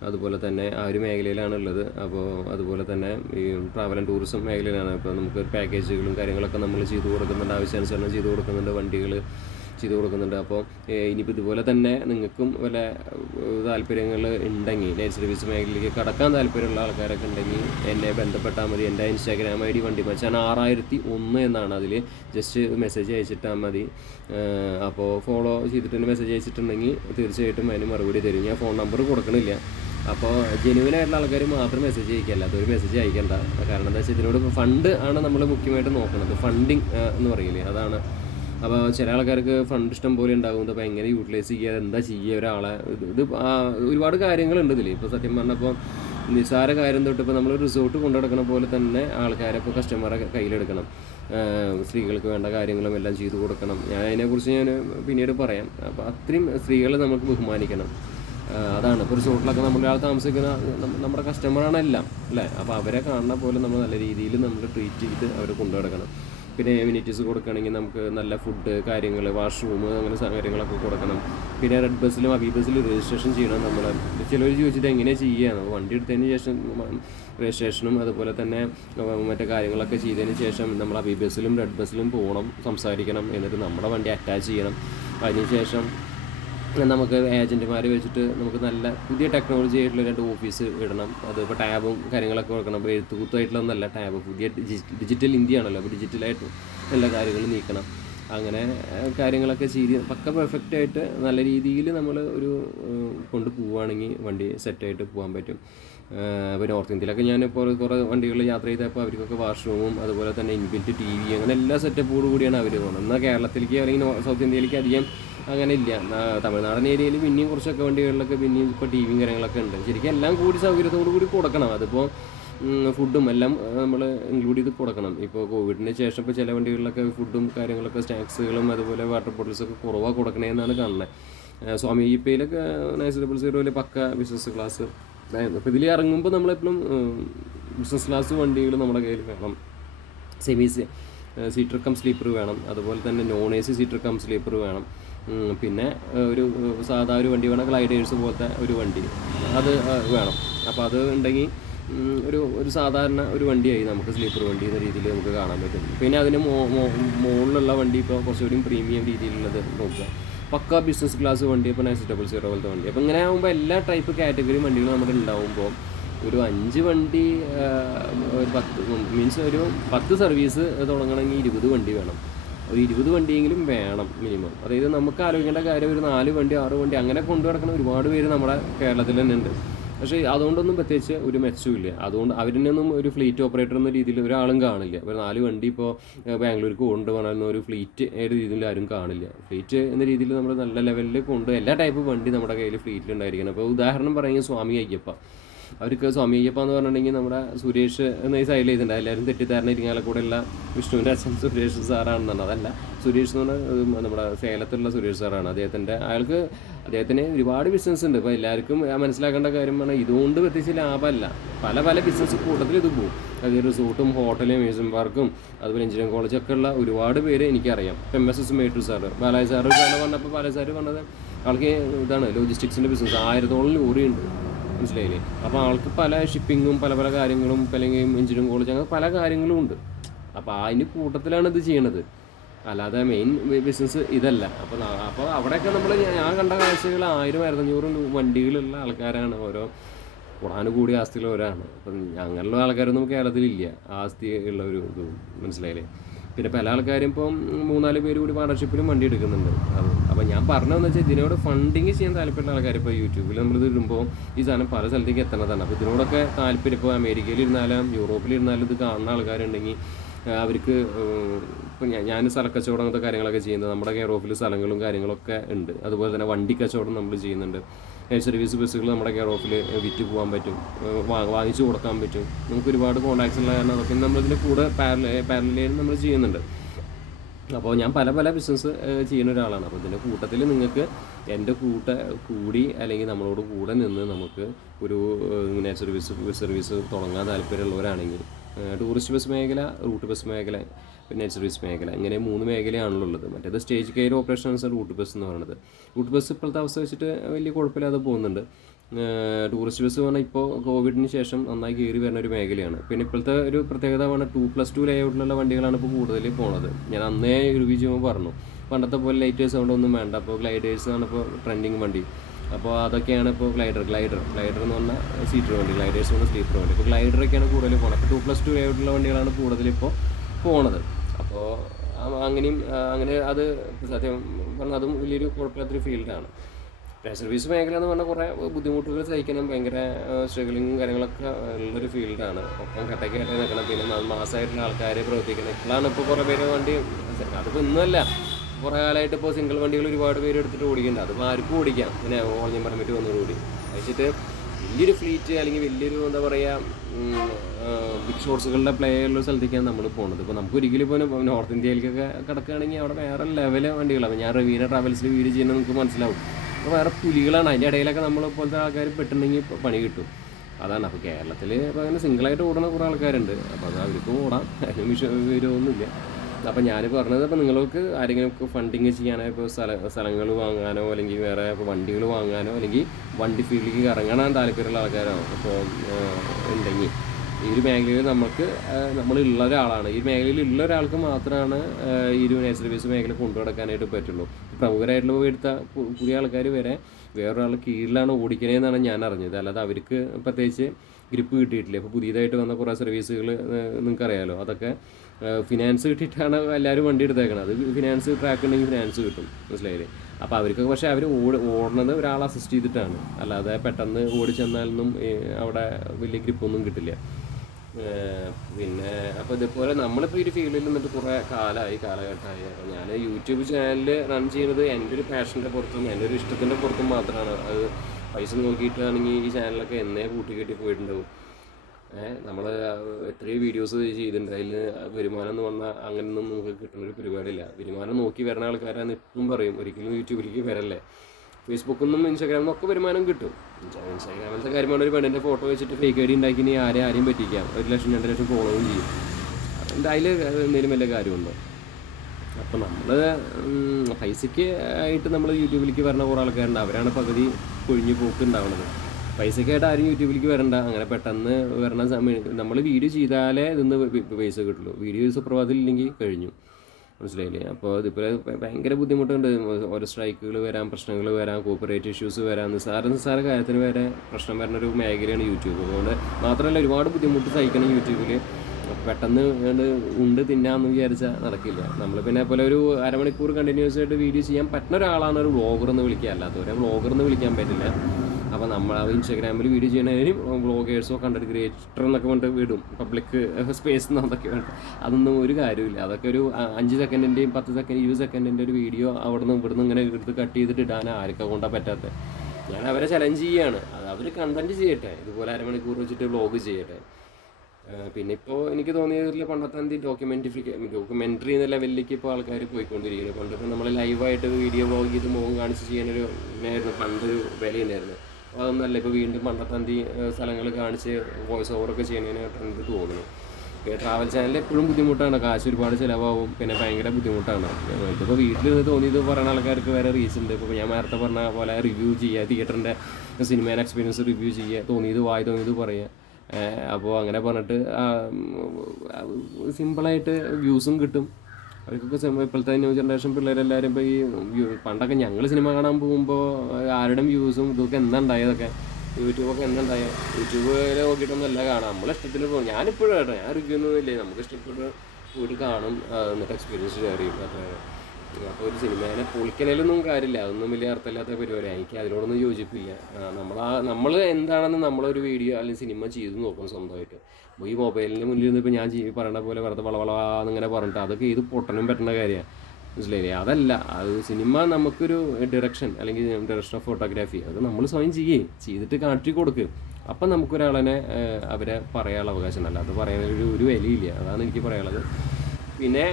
അതുപോലെ തന്നെ ആ ഒരു മേഖലയിലാണ് ഉള്ളത്. അപ്പോൾ അതുപോലെ തന്നെ ഈ ട്രാവൽ ആൻഡ് ടൂറിസം മേഖലയിലാണ്. ഇപ്പോൾ നമുക്ക് പാക്കേജുകളും കാര്യങ്ങളൊക്കെ നമ്മൾ ചെയ്തു കൊടുക്കുന്നുണ്ട്, ആവശ്യാനുസരണം ചെയ്തു കൊടുക്കുന്നുണ്ട്, വണ്ടികൾ ചെയ്തു കൊടുക്കുന്നുണ്ട്. അപ്പോൾ ഇനിയിപ്പോൾ ഇതുപോലെ തന്നെ നിങ്ങൾക്കും വല്ല താല്പര്യങ്ങൾ ഉണ്ടെങ്കിൽ, നൈറ്റ് സർവീസ് മേഖലയിലേക്ക് കടക്കാൻ താല്പര്യമുള്ള ആൾക്കാരൊക്കെ ഉണ്ടെങ്കിൽ എന്നെ ബന്ധപ്പെട്ടാൽ മതി. എൻ്റെ ഇൻസ്റ്റാഗ്രാം ID വണ്ടിമച്ചാൻ 6001 എന്നാണ്. അതിൽ ജസ്റ്റ് മെസ്സേജ് അയച്ചിട്ടാൽ മതി. അപ്പോൾ ഫോളോ ചെയ്തിട്ട് മെസ്സേജ് അയച്ചിട്ടുണ്ടെങ്കിൽ തീർച്ചയായിട്ടും അതിന് മറുപടി തരും. ഞാൻ ഫോൺ നമ്പർ കൊടുക്കണില്ല. അപ്പോൾ ജെനുവിനായിട്ടുള്ള ആൾക്കാർ മാത്രം മെസ്സേജ് അയക്കല്ല, അതൊരു മെസ്സേജ് അയക്കണ്ട. കാരണം എന്താ വെച്ചാൽ ഇതിനോട് ഫണ്ട് ആണ് നമ്മൾ മുഖ്യമായിട്ട് നോക്കുന്നത്. ഫണ്ടിങ് എന്ന് പറയില്ലേ, അതാണ്. അപ്പോൾ ചില ആൾക്കാർക്ക് ഫണ്ട് ഇഷ്ടം പോലെ ഉണ്ടാകും. അപ്പോൾ എങ്ങനെ യൂട്ടിലൈസ് ചെയ്യുക, എന്താ ചെയ്യുക ഒരാളെ, ഇത് ഒരുപാട് കാര്യങ്ങളുണ്ട് ഇതിൽ. ഇപ്പോൾ സത്യം പറഞ്ഞപ്പോൾ നിസ്സാര കാര്യം തൊട്ട് ഇപ്പോൾ നമ്മൾ റിസോർട്ട് കൊണ്ടുനടക്കണ പോലെ തന്നെ ആൾക്കാരെ ഇപ്പോൾ കസ്റ്റമറെ കയ്യിലെടുക്കണം. സ്ത്രീകൾക്ക് വേണ്ട കാര്യങ്ങളും എല്ലാം ചെയ്തു കൊടുക്കണം. അതിനെക്കുറിച്ച് ഞാൻ പിന്നീട് പറയാം. അപ്പോൾ അത്രയും സ്ത്രീകളെ നമുക്ക് ബഹുമാനിക്കണം. അതാണ് ഇപ്പോൾ റിസോർട്ടിലൊക്കെ നമ്മളൊരാൾ താമസിക്കുന്ന നമ്മുടെ കസ്റ്റമറാണ് എല്ലാം അല്ലേ. അപ്പോൾ അവരെ കാണുന്ന പോലെ നമ്മൾ നല്ല രീതിയിൽ നമ്മൾ ട്രീറ്റ് ചെയ്ത് അവരെ കൊണ്ടുനടക്കണം. പിന്നെ എമ്യൂണിറ്റീസ് കൊടുക്കുകയാണെങ്കിൽ നമുക്ക് നല്ല ഫുഡ് കാര്യങ്ങൾ, വാഷ്റൂം, അങ്ങനെ കാര്യങ്ങളൊക്കെ കൊടുക്കണം. പിന്നെ റെഡ് ബസ്സിലും അബി ബസ്സിലും രജിസ്ട്രേഷൻ ചെയ്യണം. നമ്മൾ ചിലർ ചോദിച്ചിട്ട് എങ്ങനെയാണ് ചെയ്യുക, വണ്ടി എടുത്തതിന് ശേഷം രജിസ്ട്രേഷനും അതുപോലെ തന്നെ മറ്റു കാര്യങ്ങളൊക്കെ ചെയ്തതിന് ശേഷം നമ്മൾ അബി ബസ്സിലും റെഡ് ബസ്സിലും പോകണം, സംസാരിക്കണം. എന്നിട്ട് നമ്മുടെ വണ്ടി അറ്റാച്ച് ചെയ്യണം. അതിനുശേഷം നമുക്ക് ഏജൻറ്റുമാർ വെച്ചിട്ട് നമുക്ക് നല്ല പുതിയ ടെക്നോളജി ആയിട്ടുള്ള 2 ഓഫീസ് ഇടണം. അത് ഇപ്പോൾ ടാബും കാര്യങ്ങളൊക്കെ കൊടുക്കണം. അപ്പോൾ എഴുത്തുകൂത്തായിട്ടുള്ളതൊന്നല്ല ടാബ്, പുതിയ ഡിജിറ്റൽ ഇന്ത്യ ആണല്ലോ. അപ്പോൾ ഡിജിറ്റലായിട്ട് എല്ലാ കാര്യങ്ങളും നീക്കണം. അങ്ങനെ കാര്യങ്ങളൊക്കെ ചെയ്ത് പക്ക പെർഫെക്റ്റായിട്ട് നല്ല രീതിയിൽ നമ്മൾ ഒരു കൊണ്ടുപോവുകയാണെങ്കിൽ വണ്ടി സെറ്റായിട്ട് പോകാൻ പറ്റും. അപ്പോൾ നോർത്ത് ഇന്ത്യയിലൊക്കെ ഞാനിപ്പോൾ കുറേ വണ്ടികളിൽ യാത്ര ചെയ്തപ്പോൾ അവർക്കൊക്കെ വാഷ്റൂമും അതുപോലെ തന്നെ ഇൻബിൽറ്റ് TV അങ്ങനെ എല്ലാ സെറ്റപ്പോടു കൂടിയാണ് അവർ പോകുന്നത്. എന്നാൽ കേരളത്തിലേക്ക് അല്ലെങ്കിൽ സൗത്ത് ഇന്ത്യയിലേക്ക് അധികം അങ്ങനെ ഇല്ല. തമിഴ്നാടൻ ഏരിയയിൽ പിന്നെയും കുറച്ചൊക്കെ വണ്ടികളിലൊക്കെ പിന്നെയും ഇപ്പോൾ TVയും കാര്യങ്ങളൊക്കെ ഉണ്ട്. ശരിക്കും എല്ലാം കൂടി സൗകര്യത്തോടു കൂടി കൊടുക്കണം. അതിപ്പോൾ ഫുഡും എല്ലാം നമ്മൾ ഇൻക്ലൂഡ് ചെയ്ത് കൊടുക്കണം. ഇപ്പോൾ കോവിഡിന് ശേഷം ഇപ്പോൾ ചില വണ്ടികളിലൊക്കെ ഫുഡും കാര്യങ്ങളൊക്കെ സ്നാക്സുകളും അതുപോലെ വാട്ടർ ബോട്ടിൽസൊക്കെ കുറവാണ് കൊടുക്കണേന്നാണ് കാണുന്നത്. സ്വാമി ഇപ്പയിലൊക്കെ 900 പക്ക ബിസിനസ് ക്ലാസ് ആയിരുന്നു. അപ്പോൾ ഇതിൽ ഇറങ്ങുമ്പോൾ നമ്മളെപ്പോഴും ബിസിനസ് ക്ലാസ് വണ്ടികൾ നമ്മുടെ കയ്യിൽ വേണം. സെമി സീറ്റർ കം സ്ലീപ്പർ വേണം. അതുപോലെ തന്നെ non AC seater come sleeper വേണം. പിന്നെ ഒരു സാധാ ഒരു വണ്ടി വേണം, ഗ്ലൈഡേഴ്സ് പോലത്തെ ഒരു വണ്ടി അത് വേണം. അപ്പോൾ അത് ഉണ്ടെങ്കിൽ ഒരു സാധാരണ ഒരു വണ്ടിയായി നമുക്ക് സ്ലീപ്പർ വണ്ടി എന്ന രീതിയിൽ നമുക്ക് കാണാൻ പറ്റും. പിന്നെ അതിന് മുകളിലുള്ള വണ്ടി ഇപ്പോൾ കുറച്ചുകൂടി പ്രീമിയം രീതിയിലുള്ളത് നോക്കുക, പക്ക ബിസിനസ് ക്ലാസ് വണ്ടി, ഇപ്പോൾ 900 പോലത്തെ വണ്ടി. അപ്പോൾ ഇങ്ങനെ ആകുമ്പോൾ എല്ലാ ടൈപ്പ് കാറ്റഗറി വണ്ടികളും നമ്മുടെ ഉണ്ടാകുമ്പോൾ ഒരു 5 വണ്ടി, ഒരു 10 മീൻസ് ഒരു 10 സർവീസ് തുടങ്ങണമെങ്കിൽ 20 വണ്ടി വേണം. ഒരു 20 വണ്ടിയെങ്കിലും വേണം മിനിമം. അതായത് നമുക്ക് ആലോചിക്കേണ്ട കാര്യം ഒരു 4 വണ്ടി 6 വണ്ടി അങ്ങനെ കൊണ്ടു നടക്കുന്ന ഒരുപാട് പേര് നമ്മുടെ കേരളത്തിൽ തന്നെ ഉണ്ട്. പക്ഷേ അതുകൊണ്ടൊന്നും പ്രത്യേകിച്ച് ഒരു മെച്ചമില്ല. അതുകൊണ്ട് അവരിനൊന്നും ഒരു ഫ്ലീറ്റ് ഓപ്പറേറ്റർ എന്ന രീതിയിൽ ഒരാളും കാണില്ല. അപ്പോൾ 4 വണ്ടി ഇപ്പോൾ ബാംഗ്ലൂർക്ക് കൊണ്ടുപോകണമെന്ന ഒരു ഫ്ലീറ്റ് ഏത് രീതിയിൽ ആരും കാണില്ല. ഫ്ലീറ്റ് എന്ന രീതിയിൽ നമ്മൾ നല്ല ലെവലിൽ എല്ലാ ടൈപ്പ് വണ്ടി നമ്മുടെ കയ്യിൽ ഫ്ലീറ്റിലുണ്ടായിരിക്കണം. അപ്പോൾ ഉദാഹരണം പറയുന്നത് സ്വാമി അയ്യപ്പ. അവർക്ക് സ്വാമി അയ്യപ്പ എന്ന് പറഞ്ഞിട്ടുണ്ടെങ്കിൽ നമ്മുടെ സുരേഷ് എന്ന ഈ സൈഡിൽ ചെയ്തിട്ടുണ്ട്. എല്ലാവരും തെറ്റിദ്ധാരണ ഇരിങ്ങാലക്കൂടെയുള്ള വിഷ്ണുവിൻ്റെ അച്ഛൻ സുരേഷ് സാറാണെന്നാണ്. അതല്ല, സുരേഷ് എന്ന് പറഞ്ഞാൽ നമ്മുടെ സേലത്തുള്ള സുരേഷ് സാറാണ്. അദ്ദേഹത്തിന് ഒരുപാട് ബിസിനസ് ഉണ്ട്. അപ്പോൾ എല്ലാവർക്കും മനസ്സിലാക്കേണ്ട കാര്യം പറഞ്ഞാൽ ഇതുകൊണ്ട് പ്രത്യേകിച്ച് ലാഭമല്ല. പല ബിസിനസ് കൂട്ടത്തിൽ ഇത് പോകും. അത് റിസോർട്ടും ഹോട്ടലും മ്യൂസിയം പാർക്കും അതുപോലെ എഞ്ചിനീയറിംഗ് കോളേജൊക്കെ ഉള്ള ഒരുപാട് പേര് എനിക്കറിയാം. MS Mettur sir, Balaji sir പറഞ്ഞപ്പോൾ ബാലാജി സാറ് പറഞ്ഞത് ആൾക്ക് ഇതാണ് ലോജിസ്റ്റിക്സിൻ്റെ ബിസിനസ്, 1000-ഓളം ലോറിയുണ്ട്, മനസ്സിലായില്ലേ. അപ്പോൾ ആൾക്ക് പല ഷിപ്പിങ്ങും പല കാര്യങ്ങളും, അല്ലെങ്കിൽ എഞ്ചിനീയറിംഗ് കോളേജ്, അങ്ങനെ പല കാര്യങ്ങളും ഉണ്ട്. അപ്പോൾ അതിന് കൂട്ടത്തിലാണ് ഇത് ചെയ്യണത്, അല്ലാതെ മെയിൻ ബിസിനസ് ഇതല്ല. അപ്പോൾ അവിടെയൊക്കെ ഞാൻ കണ്ട കാഴ്ചകൾ 1000-1500 വണ്ടികളുള്ള ആൾക്കാരാണ്, ഓരോ കൂടാനുകൂടിയ ആസ്തിയുള്ളവരാണ്. അപ്പം ഞങ്ങളുടെ ആൾക്കാരൊന്നും കേരളത്തിലില്ല ആസ്തി ഉള്ള ഒരു ഇത്, മനസ്സിലായില്ലേ. പിന്നെ പല ആൾക്കാരും ഇപ്പം 3-4 പേര് കൂടി പാർട്ണർഷിപ്പിലും വണ്ടി എടുക്കുന്നുണ്ട്. അപ്പോൾ ഞാൻ പറഞ്ഞതെന്ന് വെച്ചാൽ ഇതിനോട് ഫണ്ടിങ് ചെയ്യാൻ താല്പര്യമുള്ള ആൾക്കാർ ഇപ്പോൾ യൂട്യൂബിൽ നമ്മളിത് ഇടുമ്പോൾ ഈ സാധനം പല സ്ഥലത്തേക്ക് എത്തണതാണ്. അപ്പോൾ ഇതിനോടൊക്കെ താല്പര്യം, ഇപ്പോൾ അമേരിക്കയിലിരുന്നാലും യൂറോപ്പിലിരുന്നാലും ഇത് കാണുന്ന ആൾക്കാരുണ്ടെങ്കിൽ അവർക്ക് ഇപ്പോൾ ഞാൻ സ്ഥലക്കച്ചവടം അങ്ങനത്തെ കാര്യങ്ങളൊക്കെ ചെയ്യുന്നത്, നമ്മുടെ കെയർ ഓഫിൽ സ്ഥലങ്ങളും കാര്യങ്ങളൊക്കെ ഉണ്ട്. അതുപോലെ തന്നെ വണ്ടി കച്ചവടം നമ്മൾ ചെയ്യുന്നുണ്ട്. സർവീസ് ബസ്സുകൾ നമ്മുടെ കെയർ ഓഫിൽ വിറ്റ് പോകാൻ പറ്റും, വാങ്ങിച്ചു കൊടുക്കാൻ പറ്റും. നമുക്ക് ഒരുപാട് കോൺടാക്ട്സ് ഉള്ള കാരണം അതൊക്കെ നമ്മളിതിൻ്റെ കൂടെ പാരലായിട്ട് നമ്മൾ ചെയ്യുന്നുണ്ട്. അപ്പോൾ ഞാൻ പല ബിസിനസ് ചെയ്യുന്ന ഒരാളാണ്. അപ്പോൾ ഇതിൻ്റെ കൂട്ടത്തിൽ നിങ്ങൾക്ക് എൻ്റെ കൂടി അല്ലെങ്കിൽ നമ്മളോട് കൂടെ നിന്ന് നമുക്ക് ഒരു ഇങ്ങനെ സർവീസ് തുടങ്ങാൻ താല്പര്യമുള്ളവരാണെങ്കിൽ ടൂറിസ്റ്റ് ബസ് മേഖല, റൂട്ട് ബസ് മേഖല, പിന്നെ സർവീസ് മേഖല, ഇങ്ങനെ 3 മേഖലയാണല്ലോ ഉള്ളത്. മറ്റേത് stage care operations root bus എന്ന് പറയുന്നത്. റൂട്ട് ബസ് ഇപ്പോഴത്തെ അവസ്ഥ വെച്ചിട്ട് വലിയ കുഴപ്പമില്ലാതെ പോകുന്നുണ്ട്. ടൂറിസ്റ്റ് ബസ് പറഞ്ഞാൽ ഇപ്പോൾ കോവിഡിന് ശേഷം നന്നായി കയറി വരുന്ന ഒരു മേഖലയാണ്. പിന്നെ ഇപ്പോഴത്തെ ഒരു പ്രത്യേകത പറഞ്ഞാൽ 2+2 ലേഔട്ടിലുള്ള വണ്ടികളാണ് ഇപ്പോൾ കൂടുതൽ പോണത്. ഞാൻ അന്നേ റിവ്യൂ ചെയ്യുമ്പോൾ പറഞ്ഞു, പണ്ടത്തെ പോലെ ലൈറ്റേഴ്സ് കൊണ്ടൊന്നും വേണ്ട, അപ്പോൾ ഗ്ലൈഡേഴ്സാണ് ഇപ്പോൾ ട്രെൻഡിങ് വണ്ടി. അപ്പോൾ അതൊക്കെയാണ് ഇപ്പോൾ ഗ്ലൈഡർ എന്ന് പറഞ്ഞാൽ സീറ്റർ വണ്ടി, ഗ്ലൈഡേഴ്സ് പറഞ്ഞാൽ സ്ലീപ്പർ വണ്ടി. ഇപ്പോൾ ഗ്ലൈഡറൊക്കെയാണ് കൂടുതൽ പോകുന്നത്. അപ്പോൾ 2+2 ലേഔട്ടുള്ള വണ്ടികളാണ് കൂടുതലിപ്പോൾ പോണത്. അപ്പോൾ അങ്ങനെ അത് സത്യം പറഞ്ഞാൽ അതും വലിയൊരു കുഴപ്പമില്ലാത്തൊരു ഫീൽഡാണ്. സർവീസ് മേഖല എന്ന് പറഞ്ഞാൽ കുറേ ബുദ്ധിമുട്ടുകൾ സഹിക്കണം, ഭയങ്കര സ്ട്രഗിളിങ്ങും കാര്യങ്ങളൊക്കെ ഉള്ളൊരു ഫീൽഡാണ്. ഒപ്പം കട്ടയ്ക്കായിട്ട് നിൽക്കണം, പിന്നെ മാസമായിട്ടുള്ള ആൾക്കാർ പ്രവർത്തിക്കണം. ഇപ്പോഴാണ് ഇപ്പോൾ കുറേ പേര് വണ്ടി, അതിപ്പോൾ ഇന്നല്ല, കുറേ കാലമായിട്ട് ഇപ്പോൾ സിംഗിൾ വണ്ടികൾ ഒരുപാട് പേര് എടുത്തിട്ട് ഓടിക്കുന്നുണ്ട്. അതിപ്പോൾ ആർക്കും ഓടിക്കാം. പിന്നെ ഓൾഞ്ഞം പറഞ്ഞിട്ട് വന്നതോടുകൂടി വെച്ചിട്ട് വലിയൊരു ഫ്ലീറ്റ് അല്ലെങ്കിൽ വലിയൊരു എന്താ പറയുക ബിഗ് ഷോട്ട്സുകളുടെ പ്ലേ ഉള്ള സ്ഥലത്തേക്കാണ് നമ്മൾ പോകുന്നത്. ഇപ്പോൾ നമുക്ക് ഒരിക്കലും ഇപ്പോൾ നോർത്ത് ഇന്ത്യയിലേക്കൊക്കെ കിടക്കുകയാണെങ്കിൽ അവിടെ വേറെ ലെവൽ വണ്ടികളാണ്. ഞാൻ റവീന ട്രാവൽസിൽ വീഡിയോ ചെയ്യുന്നത് നമുക്ക് മനസ്സിലാവും. അപ്പോൾ വേറെ പുലികളാണ്. അതിൻ്റെ ഇടയിലൊക്കെ നമ്മളിപ്പോഴത്തെ ആൾക്കാർ പെട്ടുണ്ടെങ്കിൽ പണി കിട്ടും. അതാണ്. അപ്പോൾ കേരളത്തിൽ ഇപ്പോൾ അങ്ങനെ സിംഗിളായിട്ട് ഓടുന്ന കുറേ ആൾക്കാരുണ്ട്. അപ്പോൾ അത് അവർക്കും ഓടാം, അതിന് വിഷയമൊന്നുമില്ല. അപ്പോൾ ഞാൻ പറഞ്ഞത്, ഇപ്പോൾ നിങ്ങൾക്ക് ആരെങ്കിലും ഫണ്ടിങ് ചെയ്യാനോ, ഇപ്പോൾ സ്ഥലങ്ങൾ വാങ്ങാനോ, അല്ലെങ്കിൽ വേറെ ഇപ്പോൾ വണ്ടികൾ വാങ്ങാനോ, അല്ലെങ്കിൽ വണ്ടി ഫീൽഡിലേക്ക് ഇറങ്ങാൻ താല്പര്യമുള്ള ആൾക്കാരോ അപ്പോൾ ഉണ്ടെങ്കിൽ ഈ ഒരു മേഖലയിൽ നമ്മളുള്ള ഒരാളാണ്. ഈ മേഖലയിൽ ഉള്ള ഒരാൾക്ക് മാത്രമാണ് ഈ ഒരു സർവീസ് മേഖല കൊണ്ടുനടക്കാനായിട്ട് പറ്റുള്ളൂ. പ്രമുഖരായിട്ടുള്ള എടുത്ത പുതിയ ആൾക്കാർ വരെ വേറൊരാൾ കീഴിലാണ് ഓടിക്കണേന്നാണ് ഞാൻ അറിഞ്ഞത്. അല്ലാതെ അവർക്ക് പ്രത്യേകിച്ച് ഗ്രിപ്പ് കിട്ടിയിട്ടില്ല. ഇപ്പോൾ പുതിയതായിട്ട് വന്ന കുറേ സർവീസുകൾ നിങ്ങൾക്കറിയാമല്ലോ, അതൊക്കെ ഫിനാൻസ് കിട്ടിയിട്ടാണ് എല്ലാവരും വണ്ടി എടുത്തേക്കണം. അത് ഫിനാൻസ് ട്രാക്ക് ഉണ്ടെങ്കിൽ ഫിനാൻസ് കിട്ടും, മനസ്സിലായില്ലേ. അപ്പോൾ അവർക്കൊക്കെ പക്ഷേ അവർ ഓടുന്നത് ഒരാൾ അസിസ്റ്റ് ചെയ്തിട്ടാണ്, അല്ലാതെ പെട്ടെന്ന് ഓടിച്ചെന്നാലൊന്നും അവിടെ വലിയ ഗ്രിപ്പൊന്നും കിട്ടില്ല. പിന്നെ അപ്പോൾ ഇതുപോലെ നമ്മളിപ്പോൾ ഈ ഒരു ഫീൽഡിൽ നിന്നിട്ട് കുറേ കാലഘട്ടമായി. അപ്പോൾ ഞാൻ യൂട്യൂബ് ചാനൽ റൺ ചെയ്യുന്നത് എൻ്റെ ഒരു പാഷൻ്റെ പുറത്തും എൻ്റെ ഒരു ഇഷ്ടത്തിൻ്റെ പുറത്തും മാത്രമാണ്. അത് പൈസ നോക്കിയിട്ടാണെങ്കിൽ ഈ ചാനലൊക്കെ എന്നേ കൂട്ടിക്കെട്ടി പോയിട്ടുണ്ടാവും. നമ്മൾ എത്രയോ വീഡിയോസ് ചെയ്തിട്ടുണ്ട്. അതിൽ വരുമാനം എന്ന് പറഞ്ഞാൽ അങ്ങനെയൊന്നും നമുക്ക് കിട്ടുന്നൊരു പരിപാടിയില്ല. വരുമാനം നോക്കി വരുന്ന ആൾക്കാരാണ് ഇപ്പം പറയും, ഒരിക്കലും യൂട്യൂബിലേക്ക് വരല്ലേ. ഫേസ്ബുക്കിൽ നിന്നും ഇൻസ്റ്റാഗ്രാമിൽ നിന്നൊക്കെ വരുമാനം കിട്ടും. ഇൻസ്റ്റാഗ്രാമിലത്തെ കാര്യമാണ്, ഒരു പെണ്ണിൻ്റെ ഫോട്ടോ വെച്ചിട്ട് ഫേക്ക് ഐ ഡി ഉണ്ടാക്കി ആരെയും പറ്റിക്കാം, 1 ലക്ഷം 2 ലക്ഷം ഫോളോവും ചെയ്യും. അതിൻ്റെ അതിൽ എന്തെങ്കിലും വലിയ കാര്യമുണ്ടോ? അപ്പോൾ നമ്മൾ പൈസയ്ക്ക് ആയിട്ട് നമ്മൾ യൂട്യൂബിലേക്ക് വരുന്ന കുറേ ആൾക്കാരുണ്ട്. അവരാണ് പകുതി കൊഴിഞ്ഞു പോക്ക് ഉണ്ടാവുന്നത്. പൈസക്കായിട്ട് ആരും യൂട്യൂബിലേക്ക് വരണ്ട. അങ്ങനെ പെട്ടെന്ന് വരണ സമയം നമ്മൾ വീഡിയോ ചെയ്താലേ ഇതൊന്ന് പൈസ കിട്ടുള്ളൂ. വീഡിയോ സുപ്രഭാതത്തിലില്ലെങ്കിൽ കഴിഞ്ഞു, മനസ്സിലായില്ലേ? അപ്പോൾ ഇതിപ്പോൾ ഭയങ്കര ബുദ്ധിമുട്ടുണ്ട്. ഓരോ സ്ട്രൈക്കുകൾ വരാം, പ്രശ്നങ്ങൾ വരാം, കോപ്പറേറ്റ് ഇഷ്യൂസ് വരാം, നിസ്സാര കാര്യത്തിന് വരെ പ്രശ്നം വരുന്ന ഒരു മേഖലയാണ് യൂട്യൂബ്. അതുകൊണ്ട് മാത്രമല്ല ഒരുപാട് ബുദ്ധിമുട്ട് സഹിക്കണം യൂട്യൂബിൽ. പെട്ടെന്ന് ഉണ്ട് തിന്നാമെന്ന് വിചാരിച്ചാൽ നടക്കില്ല. നമ്മൾ പിന്നെ പോലെ ഒരു അരമണിക്കൂർ കണ്ടിന്യൂസ് ആയിട്ട് വീഡിയോ ചെയ്യാൻ പറ്റുന്ന ഒരാളാണ് ഒരു വ്ളോഗർ എന്ന് വിളിക്കുക. അല്ലാത്തവരെ വ്ളോഗർ എന്ന് വിളിക്കാൻ പറ്റില്ല. അപ്പോൾ നമ്മൾ ഇൻസ്റ്റാഗ്രാമിൽ വീഡിയോ ചെയ്യണതിന് വ്ളോഗേഴ്സോ കണ്ടന്റ് ക്രിയേറ്റർ എന്നൊക്കെ കൊണ്ട് വിടും, പബ്ലിക് സ്പേസ് എന്നൊക്കെ വേണ്ട. അതൊന്നും ഒരു കാര്യമില്ല. അതൊക്കെ ഒരു 5 സെക്കൻഡിൻ്റെയും 10 സെക്കൻഡ് 20 സെക്കൻഡിൻ്റെ ഒരു വീഡിയോ ഇവിടുന്ന് ഇങ്ങനെ എടുത്ത് കട്ട് ചെയ്തിട്ട് ഇടാൻ ആർക്കെ കൊണ്ടാണ് പറ്റാത്തത്. ഞാൻ അവരെ ചലഞ്ച് ചെയ്യുകയാണ്. അവർ കണ്ടന്റ് ചെയ്യട്ടെ, ഇതുപോലെ അരമണിക്കൂർ വെച്ചിട്ട് വ്ളോഗ് ചെയ്യട്ടെ. പിന്നെ ഇപ്പോൾ എനിക്ക് തോന്നിയതിൽ പണ്ടത്തെ ഡോക്യുമെൻ്ററി എന്ന ലെവലിലേക്ക് ഇപ്പോൾ ആൾക്കാർ പോയിക്കൊണ്ടിരിക്കുന്നത്. പണ്ടൊക്കെ നമ്മൾ ലൈവായിട്ട് വീഡിയോ വ്ളോഗ് ചെയ്ത് മുഖം കാണിച്ച് ചെയ്യാനൊരു ഇതിനായിരുന്നു പണ്ടൊരു വിലയുണ്ടായിരുന്നു. അപ്പോൾ അതൊന്നല്ല, ഇപ്പോൾ വീണ്ടും പണ്ടത്തെ സ്ഥലങ്ങൾ കാണിച്ച് വോയിസ് ഓവറൊക്കെ ചെയ്യുന്നതിനായിട്ട് എനിക്ക് തോന്നുന്നു. ട്രാവൽ ചാനൽ എപ്പോഴും ബുദ്ധിമുട്ടാണ്, കാശ് ഒരുപാട് ചിലവാകും, പിന്നെ ഭയങ്കര ബുദ്ധിമുട്ടാണ്. ഇതിപ്പോൾ വീട്ടിലിരുന്ന് തോന്നിയത് പറയുന്ന ആൾക്കാർക്ക് വേറെ റീച്ച് ഉണ്ട്. ഇപ്പോൾ ഞാൻ നേരത്തെ പറഞ്ഞ പോലെ റിവ്യൂ ചെയ്യുക, തിയേറ്ററിൻ്റെ സിനിമേനെ എക്സ്പീരിയൻസ് റിവ്യൂ ചെയ്യുക, തോന്നിയത് പറയുക. അപ്പോൾ അങ്ങനെ പറഞ്ഞിട്ട് സിമ്പിളായിട്ട് വ്യൂസും കിട്ടും അവർക്കൊക്കെ. ഇപ്പോഴത്തെ ന്യൂ ജനറേഷൻ പിള്ളേരെല്ലാവരും ഇപ്പോൾ ഈ പണ്ടൊക്കെ ഞങ്ങൾ സിനിമ കാണാൻ പോകുമ്പോൾ ആരുടെയും വ്യൂസും ഇതൊക്കെ എന്താണ്ടായതൊക്കെ യൂട്യൂബൊക്കെ എന്താണ്ടായ യൂട്യൂബിൽ നോക്കിയിട്ടൊന്നുമല്ല കാണാം, നമ്മളെ ഇഷ്ടത്തിൽ പോകും. ഞാനിപ്പോഴും കേട്ടോ, ഞാൻ റിവ്യൂ ഒന്നും ഇല്ലേ, നമുക്ക് ഇഷ്ടപ്പെട്ട് പോയിട്ട് കാണും, എന്നിട്ട് എക്സ്പീരിയൻസ് ഷെയർ ചെയ്യും, അത്ര. അപ്പോൾ ഒരു സിനിമേനെ പൊളിക്കണേലൊന്നും കാര്യമില്ല, അതൊന്നും വലിയ അർത്ഥമില്ലാത്ത പരിപാടിയാണ്. എനിക്ക് അതിനോടൊന്നും യോജിപ്പില്ല. നമ്മൾ എന്താണെന്ന് നമ്മളൊരു വീഡിയോ അല്ലെങ്കിൽ സിനിമ ചെയ്ത് നോക്കണം സ്വന്തമായിട്ട്. അപ്പോൾ ഈ മൊബൈലിൻ്റെ മുന്നിൽ നിന്ന് ഇപ്പോൾ ഞാൻ പറയണ പോലെ വെറുതെ വളവളാന്നിങ്ങനെ പറഞ്ഞിട്ട് അതൊക്കെ ഏത് പൊട്ടനും പറ്റുന്ന കാര്യമാണ്, മനസ്സിലായില്ലേ? അതല്ല, അത് സിനിമ നമുക്കൊരു ഡയറക്ഷൻ അല്ലെങ്കിൽ ഡയറക്ഷൻ ഓഫ് ഫോട്ടോഗ്രാഫി അത് നമ്മൾ സ്വയം ചെയ്തിട്ട് കാട്ടി കൊടുക്കുക. അപ്പം നമുക്കൊരാളെ അവരെ പറയാനുള്ള അവകാശം അല്ല, അത് പറയാനൊരു വിലയില്ല. അതാണ് എനിക്ക് പറയാനുള്ളത്. പിന്നെ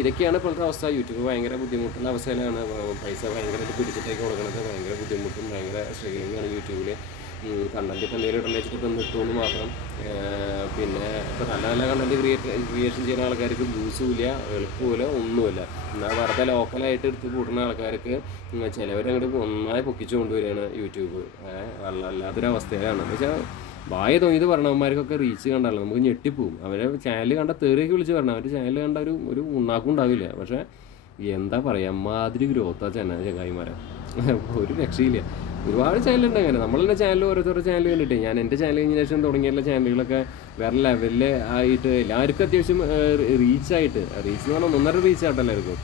ഇതൊക്കെയാണ് ഇപ്പോഴത്തെ അവസ്ഥ. യൂട്യൂബ് ഭയങ്കര ബുദ്ധിമുട്ടുള്ള അവസ്ഥയിലാണ്. പൈസ ഭയങ്കരമായിട്ട് പിടിച്ചിട്ടേക്ക് കൊടുക്കുന്നത് ഭയങ്കര ബുദ്ധിമുട്ടും ഭയങ്കര സ്ട്രഗിളിങ്ങാണ് യൂട്യൂബിൽ. കണ്ടൻറ്റ് ഇപ്പോൾ എന്തെങ്കിലും റിലേറ്റഡ് ഇപ്പം കിട്ടുമെന്ന് മാത്രം. പിന്നെ ഇപ്പോൾ നല്ല കണ്ടൻറ്റ് ക്രിയേഷൻ ചെയ്യുന്ന ആൾക്കാർക്ക് വ്യൂസും ഇല്ല, എളുപ്പമില്ല, ഒന്നുമില്ല. എന്നാൽ വെറുതെ ലോക്കലായിട്ട് എടുത്ത് കൂട്ടുന്ന ആൾക്കാർക്ക് ചിലവരങ്ങോട്ട് ഒന്നായി പൊക്കിച്ചു കൊണ്ടുവരികയാണ് യൂട്യൂബ്. അല്ലാത്തൊരവസ്ഥയിലാണ്. എന്ന് വെച്ചാൽ വായ തോന്നിയത് പറഞ്ഞവന്മാർക്കൊക്കെ റീച്ച് കണ്ടല്ലോ നമുക്ക് ഞെട്ടിപ്പോവും. അവരെ ചാനൽ കണ്ട തെറിയൊക്കെ വിളിച്ച് പറഞ്ഞു, അവരുടെ ചാനൽ കണ്ട ഒരു ഉണ്ണാക്കും ഉണ്ടാവില്ല. പക്ഷേ എന്താ പറയുക, മാതിരി ഗ്രോത്താ ചങ്ങായിമാരെ, ഒരു രക്ഷയില്ല. ഒരുപാട് ചാനലുണ്ട് അങ്ങനെ. നമ്മളെന്നെ ചാനൽ ഓരോരുത്തരുടെ ചാനൽ കണ്ടിട്ട് ഞാൻ എൻ്റെ ചാനൽ കഴിഞ്ഞ ശേഷം തുടങ്ങിയുള്ള ചാനലുകളൊക്കെ വേറെ ലെവലിൽ ആയിട്ട് എല്ലാവർക്കും അത്യാവശ്യം റീച്ച് എന്ന് പറഞ്ഞാൽ 1.5 റീച്ചായിട്ട് എല്ലാവർക്കും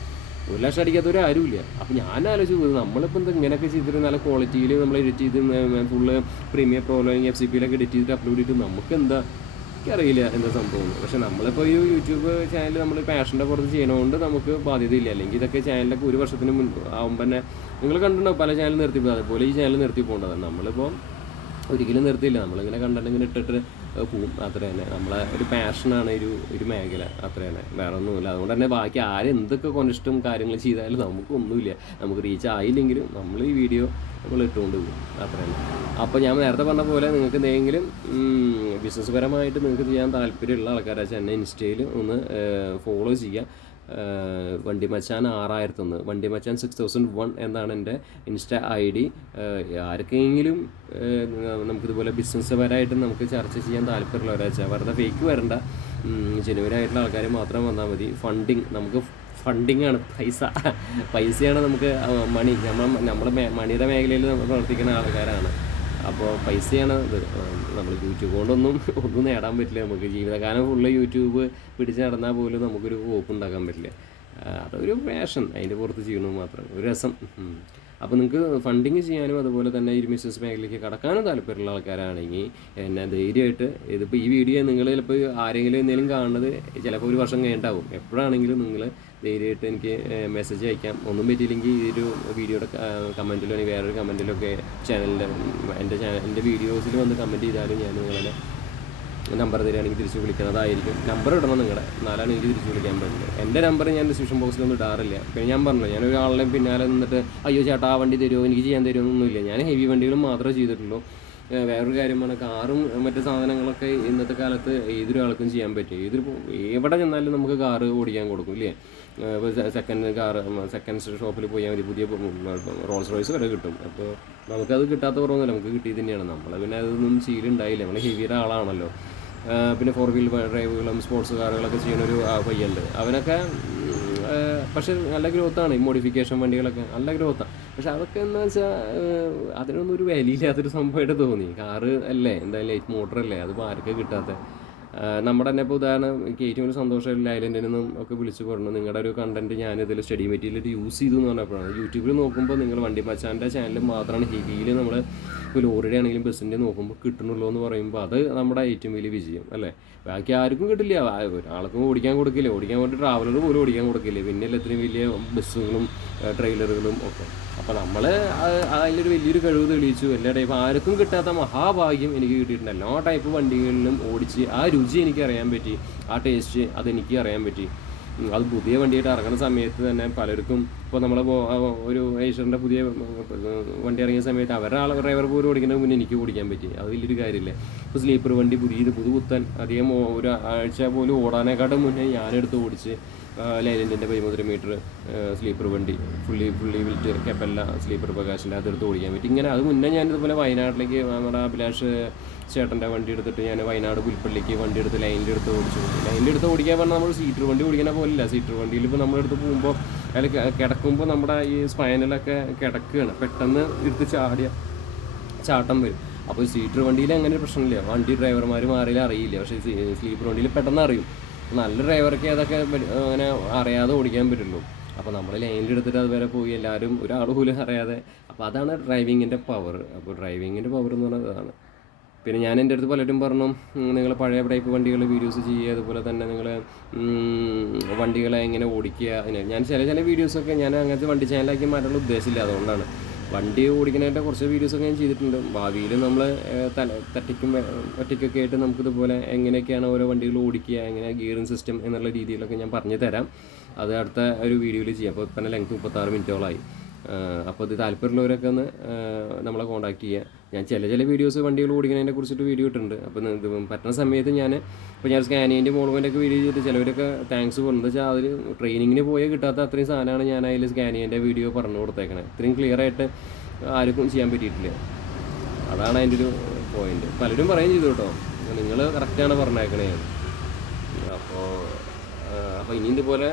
1 ലക്ഷം അടിക്കാത്തവർ ആരുമില്ല. അപ്പോൾ ഞാൻ ആലോചിച്ചു, നമ്മളിപ്പോൾ എന്താ ഇങ്ങനെയൊക്കെ ചെയ്തിട്ട് നല്ല ക്വാളിറ്റിയിൽ നമ്മൾ എഡിറ്റ് ചെയ്ത് ഫുള്ള് പ്രീമിയർ പ്രോ അല്ലെങ്കിൽ FCPയിലൊക്കെ എഡിറ്റ് ചെയ്തിട്ട് അപ്ലോഡ് ചെയ്തിട്ട് നമുക്ക് എന്താ എനിക്കറിയില്ല എന്താ സംഭവം. പക്ഷേ നമ്മളിപ്പോൾ ഈ യൂട്യൂബ് ചാനൽ നമ്മൾ പാഷൻ്റെ പുറത്ത് ചെയ്യണതുകൊണ്ട് നമുക്ക് ബാധ്യതയില്ല. അല്ലെങ്കിൽ ഇതൊക്കെ ചാനലൊക്കെ 1 വർഷത്തിന് ആകുമ്പോൾ തന്നെ നിങ്ങൾ കണ്ടിട്ടുണ്ടോ പല ചാനൽ നിർത്തിപ്പോകും. അതുപോലെ ഈ ചാനൽ നിർത്തി പോകേണ്ടത് നമ്മളിപ്പോൾ ഒരിക്കലും നിർത്തിയില്ല. നമ്മളിങ്ങനെ കണ്ടന്റ് ഇങ്ങനെ ഇട്ടിട്ട് പോവും, അത്ര തന്നെ. നമ്മളെ ഒരു പാഷനാണ് ഒരു മേഖല, അത്ര തന്നെ, വേറെ ഒന്നുമില്ല. അതുകൊണ്ട് തന്നെ ബാക്കി ആരെന്തൊക്കെ കൊണ്ടിഷ്ടം കാര്യങ്ങൾ ചെയ്താലും നമുക്കൊന്നുമില്ല. നമുക്ക് റീച്ച് ആയില്ലെങ്കിലും നമ്മൾ ഈ വീഡിയോ നമ്മൾ ഇട്ടുകൊണ്ട് പോകും, അത്ര തന്നെ. അപ്പോൾ ഞാൻ നേരത്തെ പറഞ്ഞ പോലെ നിങ്ങൾക്ക് എന്തെങ്കിലും ബിസിനസ് പരമായിട്ട് നിങ്ങൾക്ക് ചെയ്യാൻ താല്പര്യമുള്ള ആൾക്കാരെ എന്നെ ഇൻസ്റ്റയിൽ ഒന്ന് ഫോളോ ചെയ്യുക. വണ്ടിമച്ചാൻ 6001 വണ്ടിമച്ചാൻ 6001 എന്നാണ് എൻ്റെ ഇൻസ്റ്റ ID. ആർക്കെങ്കിലും നമുക്കിതുപോലെ ബിസിനസ് പരമായിട്ട് നമുക്ക് ചർച്ച ചെയ്യാൻ താല്പര്യമുള്ളവരാച്ചാൽ വെറുതെ ഫേക്ക് വരണ്ട, ജെനുവിനായിട്ടുള്ള ആൾക്കാർ മാത്രം വന്നാൽ മതി. നമുക്ക് ഫണ്ടിങ്ങാണ്, പൈസയാണ് നമുക്ക് മണി. നമ്മൾ മണിയുടെ മേഖലയിൽ നമ്മൾ പ്രവർത്തിക്കുന്ന ആൾക്കാരാണ്. അപ്പോൾ പൈസയാണ് ഇത്. നമ്മൾ യൂട്യൂബ് കൊണ്ടൊന്നും നേടാൻ പറ്റില്ല. നമുക്ക് ജീവിതകാലം ഫുള്ള് യൂട്യൂബ് പിടിച്ച് നടന്നാൽ പോലും നമുക്കൊരു ഹോപ്പ് ഉണ്ടാക്കാൻ പറ്റില്ല. അതൊരു പാഷൻ, അതിൻ്റെ പുറത്ത് ചെയ്യണമെന്ന് മാത്രം, ഒരു രസം. അപ്പോൾ നിങ്ങൾക്ക് ഫണ്ടിങ് ചെയ്യാനും അതുപോലെ തന്നെ ഈ ബിസിനസ് മേഖലയിലേക്ക് കടക്കാനും താല്പര്യമുള്ള ആൾക്കാരാണെങ്കിൽ എന്നെ ധൈര്യമായിട്ട്, ഇതിപ്പോൾ ഈ വീഡിയോ നിങ്ങൾ ചിലപ്പോൾ ആരെങ്കിലും എന്തെങ്കിലും കാണുന്നത് ചിലപ്പോൾ 1 വർഷം കഴിഞ്ഞിട്ടാവും. എപ്പോഴാണെങ്കിലും നിങ്ങൾ ധൈര്യമായിട്ട് എനിക്ക് മെസ്സേജ് അയക്കാം. ഒന്നും പറ്റിയില്ലെങ്കിൽ ഈ ഒരു വീഡിയോയുടെ കമൻറ്റിലോ അല്ലെങ്കിൽ വേറൊരു കമൻറ്റിലൊക്കെ എൻ്റെ വീഡിയോസിൽ വന്ന് കമൻറ്റ് ചെയ്താലും ഞാൻ നിങ്ങളെ നമ്പർ തരികയാണെങ്കിൽ തിരിച്ച് വിളിക്കുന്നതായിരിക്കും. നമ്പർ ഇടണം നിങ്ങളുടെ, എന്നാലാണ് എനിക്ക് തിരിച്ച് വിളിക്കാൻ പറ്റുന്നത്. എൻ്റെ നമ്പർ ഞാൻ ഡിസ്ക്രിപ്ഷൻ ബോക്സിലൊന്നും ഇടാറില്ല. പിന്നെ ഞാൻ പറഞ്ഞു, ഞാൻ ഒരാളുടെയും പിന്നാലെ നിന്നിട്ട് അയ്യോ ചേട്ടാ ആ വണ്ടി തരുമോ, എനിക്ക് ചെയ്യാൻ തരുമോ എന്നൊന്നുമില്ല. ഞാൻ ഹെവി വണ്ടികളും മാത്രമേ ചെയ്തിട്ടുള്ളൂ. വേറൊരു കാര്യമാണ്, കാറും മറ്റു സാധനങ്ങളൊക്കെ ഇന്നത്തെ കാലത്ത് ഏതൊരാൾക്കും ചെയ്യാൻ പറ്റും. എവിടെ ചെന്നാലും നമുക്ക് കാറ് ഓടിക്കാൻ കൊടുക്കും ഇല്ലേ. ഇപ്പോൾ സെക്കൻഡ് ഷോപ്പിൽ പോയാൽ മതി, പുതിയ റോൾസ് റോയ്സ് വരെ കിട്ടും. അപ്പോൾ നമുക്കത് കിട്ടാത്ത കുറവൊന്നുമില്ല, നമുക്ക് കിട്ടിയത് തന്നെയാണ്. നമ്മൾ പിന്നെ അതൊന്നും ശീലമുണ്ടായില്ല, നമ്മൾ ഹെവിയുടെ ആളാണല്ലോ. പിന്നെ 4 വീൽ ഡ്രൈവുകളും സ്പോർട്സ് കാറുകളൊക്കെ ചെയ്യുന്നൊരു പയ്യുണ്ട്, അവനൊക്കെ പക്ഷേ നല്ല ഗ്രോത്താണ്. ഈ മോഡിഫിക്കേഷൻ വണ്ടികളൊക്കെ നല്ല ഗ്രോത്താണ്. പക്ഷെ അതൊക്കെ എന്ന് വെച്ചാൽ അതിനൊന്നും ഒരു വിലയില്ലാത്തൊരു സംഭവമായിട്ട് തോന്നി. കാറ് അല്ലേ, എന്തായാലും ലൈറ്റ് മോട്ടറല്ലേ, അതിപ്പോൾ ആർക്കും കിട്ടാത്ത. നമ്മുടെ തന്നെ ഇപ്പോൾ ഉദാഹരണം എനിക്ക് ഏറ്റവും വലിയ സന്തോഷമായില്ല ഐലൻഡിൽ നിന്നും ഒക്കെ വിളിച്ച് പറഞ്ഞു, നിങ്ങളുടെ ഒരു കണ്ടൻറ്റ് ഞാനിതിൽ സ്റ്റഡി മെറ്റീരിയൽ യൂസ് ചെയ്തു എന്ന് പറഞ്ഞപ്പോഴാണ്. യൂട്യൂബിൽ നോക്കുമ്പോൾ നിങ്ങൾ വണ്ടി മച്ചാൻ്റെ ചാനൽ മാത്രമാണ് ഹെവിയിൽ നമ്മൾ ഇപ്പോൾ ലോറിയുടെ ആണെങ്കിലും ബസ്സിൻ്റെ നോക്കുമ്പോൾ കിട്ടണുള്ളൂ എന്ന് പറയുമ്പോൾ അത് നമ്മുടെ ഏറ്റവും വലിയ വിജയം അല്ലേ. ബാക്കി ആർക്കും കിട്ടില്ല, ഒരാൾക്കും ഓടിക്കാൻ കൊടുക്കില്ല, ഓടിക്കാൻ വേണ്ടി ട്രാവലർ പോലും ഓടിക്കാൻ കൊടുക്കില്ല, പിന്നെ എല്ലാത്തിനും വലിയ ബസ്സുകളും ട്രെയിലറുകളും ഒക്കെ. അപ്പോൾ നമ്മൾ അതിലൊരു വലിയൊരു കഴിവ് തെളിയിച്ചു. എല്ലാ ടൈപ്പ് ആർക്കും കിട്ടാത്ത മഹാഭാഗ്യം എനിക്ക് കിട്ടിയിട്ടുണ്ട്. എല്ലാ ടൈപ്പ് വണ്ടികളിലും ഓടിച്ച് ആ രുചി എനിക്ക് അറിയാൻ പറ്റി, ആ ടേസ്റ്റ് അതെനിക്ക് അറിയാൻ പറ്റി. അത് പുതിയ വണ്ടിയായിട്ട് ഇറങ്ങുന്ന സമയത്ത് തന്നെ പലർക്കും ഇപ്പോൾ നമ്മൾ ഒരു ഏഷ്യറിൻ്റെ പുതിയ വണ്ടി ഇറങ്ങിയ സമയത്ത് അവരുടെ ഡ്രൈവർ പോലും ഓടിക്കുന്നതിന് മുന്നേ എനിക്ക് ഓടിക്കാൻ പറ്റി. അത് വലിയൊരു കാര്യമില്ലേ. ഇപ്പോൾ സ്ലീപ്പർ വണ്ടി പുതുപുത്തൻ അധികം ഒരു ആഴ്ച പോലും ഓടാനേക്കാട്ടും മുന്നേ ഞാനെടുത്ത് ഓടിച്ച് ലൈലൻഡിൻ്റെ 13 മീറ്റർ സ്ലീപ്പർ വണ്ടി ഫുള്ളി വിൽറ്റ് കെപ്പല്ല സ്ലീപ്പർ പ്രകാശിൻ്റെ അതെടുത്ത് ഓടിക്കാൻ പറ്റി. ഇങ്ങനെ അത് മുന്നേ ഞാനിതുപോലെ വയനാട്ടിലേക്ക് നമ്മുടെ അഭിലാഷ് ചേട്ടൻ്റെ വണ്ടി എടുത്തിട്ട് ഞാൻ വയനാട് പുൽപ്പള്ളിക്ക് വണ്ടി എടുത്ത് ലൈനിലെടുത്ത് ഓടിക്കാൻ പറഞ്ഞാൽ നമ്മൾ സീറ്റർ വണ്ടി ഓടിക്കണ പോലില്ല. സീറ്റർ വണ്ടിയിൽ ഇപ്പോൾ നമ്മളെടുത്ത് പോകുമ്പോൾ അതിൽ കിടക്കുമ്പോൾ നമ്മുടെ ഈ സ്പൈനലൊക്കെ കിടക്കുകയാണ്, പെട്ടെന്ന് എടുത്ത് ചാട്ടം വരും. അപ്പോൾ സീറ്റർ വണ്ടിയിൽ അങ്ങനെ ഒരു പ്രശ്നമില്ല, വണ്ടി ഡ്രൈവർമാർ മാറിയാൽ അറിയില്ല. പക്ഷേ സ്ലീപ്പർ വണ്ടിയിൽ പെട്ടെന്ന് അറിയും. നല്ല ഡ്രൈവർക്ക് അതൊക്കെ അങ്ങനെ അറിയാതെ ഓടിക്കാൻ പറ്റുള്ളൂ. അപ്പോൾ നമ്മൾ ലൈനിലെടുത്തിട്ട് അതുവരെ പോയി എല്ലാവരും ഒരാൾ പോലും അറിയാതെ. അപ്പോൾ അതാണ് ഡ്രൈവിങ്ങിൻ്റെ പവർ. അപ്പോൾ ഡ്രൈവിങ്ങിൻ്റെ പവർ എന്ന് പറഞ്ഞാൽ അതാണ്. പിന്നെ ഞാൻ എൻ്റെ അടുത്ത് പലരും പറഞ്ഞു, നിങ്ങൾ പഴയ ടൈപ്പ് വണ്ടികൾ വീഡിയോസ് ചെയ്യുക, അതുപോലെ തന്നെ നിങ്ങൾ വണ്ടികളെ എങ്ങനെ ഓടിക്കുക. ഞാൻ ചില വീഡിയോസൊക്കെ ഞാൻ അങ്ങനത്തെ വണ്ടി ചാനലാക്കി മാറ്റാനുള്ള ഉദ്ദേശമില്ല. അതുകൊണ്ടാണ് വണ്ടി ഓടിക്കാനായിട്ട് കുറച്ച് വീഡിയോസൊക്കെ ഞാൻ ചെയ്തിട്ടുണ്ട്. ഭാവിയിൽ നമ്മൾ ഒറ്റയ്ക്കൊക്കെ ആയിട്ട് നമുക്കിതുപോലെ എങ്ങനെയൊക്കെയാണ് ഓരോ വണ്ടികൾ ഓടിക്കുക, എങ്ങനെ ഗിയറിംഗ് സിസ്റ്റം എന്നുള്ള രീതിയിലൊക്കെ ഞാൻ പറഞ്ഞു തരാം. അത് അടുത്ത ഒരു വീഡിയോയിൽ ചെയ്യാം. അപ്പോൾ ഇപ്പം ലെങ്ത് 36 മിനിറ്റോളായി. അപ്പോൾ ഇത് താല്പര്യമുള്ളവരൊക്കെ ഒന്ന് നമ്മളെ കോൺടാക്ട് ചെയ്യുക. ഞാൻ ചില വീഡിയോസ് വണ്ടികൾ ഓടിക്കുന്നതിനെ കുറിച്ചിട്ട് വീഡിയോ ഇട്ടിട്ടുണ്ട്. അപ്പോൾ ഇത് പറ്റുന്ന സമയത്ത് ഞാൻ സ്കാനിയൻ്റെ മോളുവിൻ്റെ ഒക്കെ വീഡിയോ ചെയ്തിട്ട് ചിലവരൊക്കെ താങ്ക്സ് പറഞ്ഞത് വെച്ചാൽ അതിൽ ട്രെയിനിങ്ങിന് പോയാൽ കിട്ടാത്ത അത്രയും സാധനമാണ് ഞാൻ അതിൽ സ്കാനിയൻ്റെ വീഡിയോ പറഞ്ഞു കൊടുത്തേക്കണേ. ഇത്രയും ക്ലിയർ ആയിട്ട് ആർക്കും ചെയ്യാൻ പറ്റിയിട്ടില്ല. അതാണ് അതിൻ്റെ ഒരു പോയിന്റ്. പലരും പറയുകയും ചെയ്തു കേട്ടോ, നിങ്ങൾ കറക്റ്റാണ് പറഞ്ഞേക്കണേ. അപ്പോൾ ഇനി ഇതുപോലെ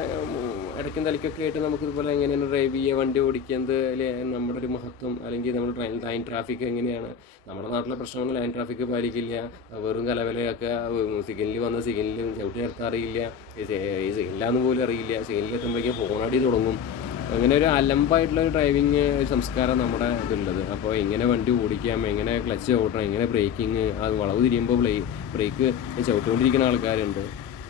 ഇടയ്ക്കും തലയ്ക്കൊക്കെ ആയിട്ട് നമുക്കിതുപോലെ എങ്ങനെയാണ് ഡ്രൈവ് ചെയ്യുക, വണ്ടി ഓടിക്കുന്നത്, നമ്മുടെ ഒരു മഹത്വം, അല്ലെങ്കിൽ നമ്മൾ ലൈൻ ട്രാഫിക് എങ്ങനെയാണ്. നമ്മുടെ നാട്ടിലെ പ്രശ്നങ്ങൾ ലൈൻ ട്രാഫിക് പാലിക്കില്ല, വെറും കലവലയൊക്കെ, സിഗ്നലിൽ വന്ന് സിഗ്നലിൽ ചവിട്ടി നിർത്താൻ അറിയില്ല, ഈ സിഗ്നലാന്ന് പോലും അറിയില്ല, സിഗ്നലിൽ എത്തുമ്പോഴേക്കും ഫോണടി തുടങ്ങും. അങ്ങനെ ഒരു അലമ്പായിട്ടുള്ള ഒരു ഡ്രൈവിങ് സംസ്കാരം നമ്മുടെ ഇതുള്ളത്. അപ്പോൾ എങ്ങനെ വണ്ടി ഓടിക്കാം, എങ്ങനെ ക്ലച്ച് ഓടണം, എങ്ങനെ ബ്രേക്കിങ്, അത് വളവ് തിരിയുമ്പോൾ ബ്രേക്ക് ചവിട്ടുകൊണ്ടിരിക്കുന്ന ആൾക്കാരുണ്ട്,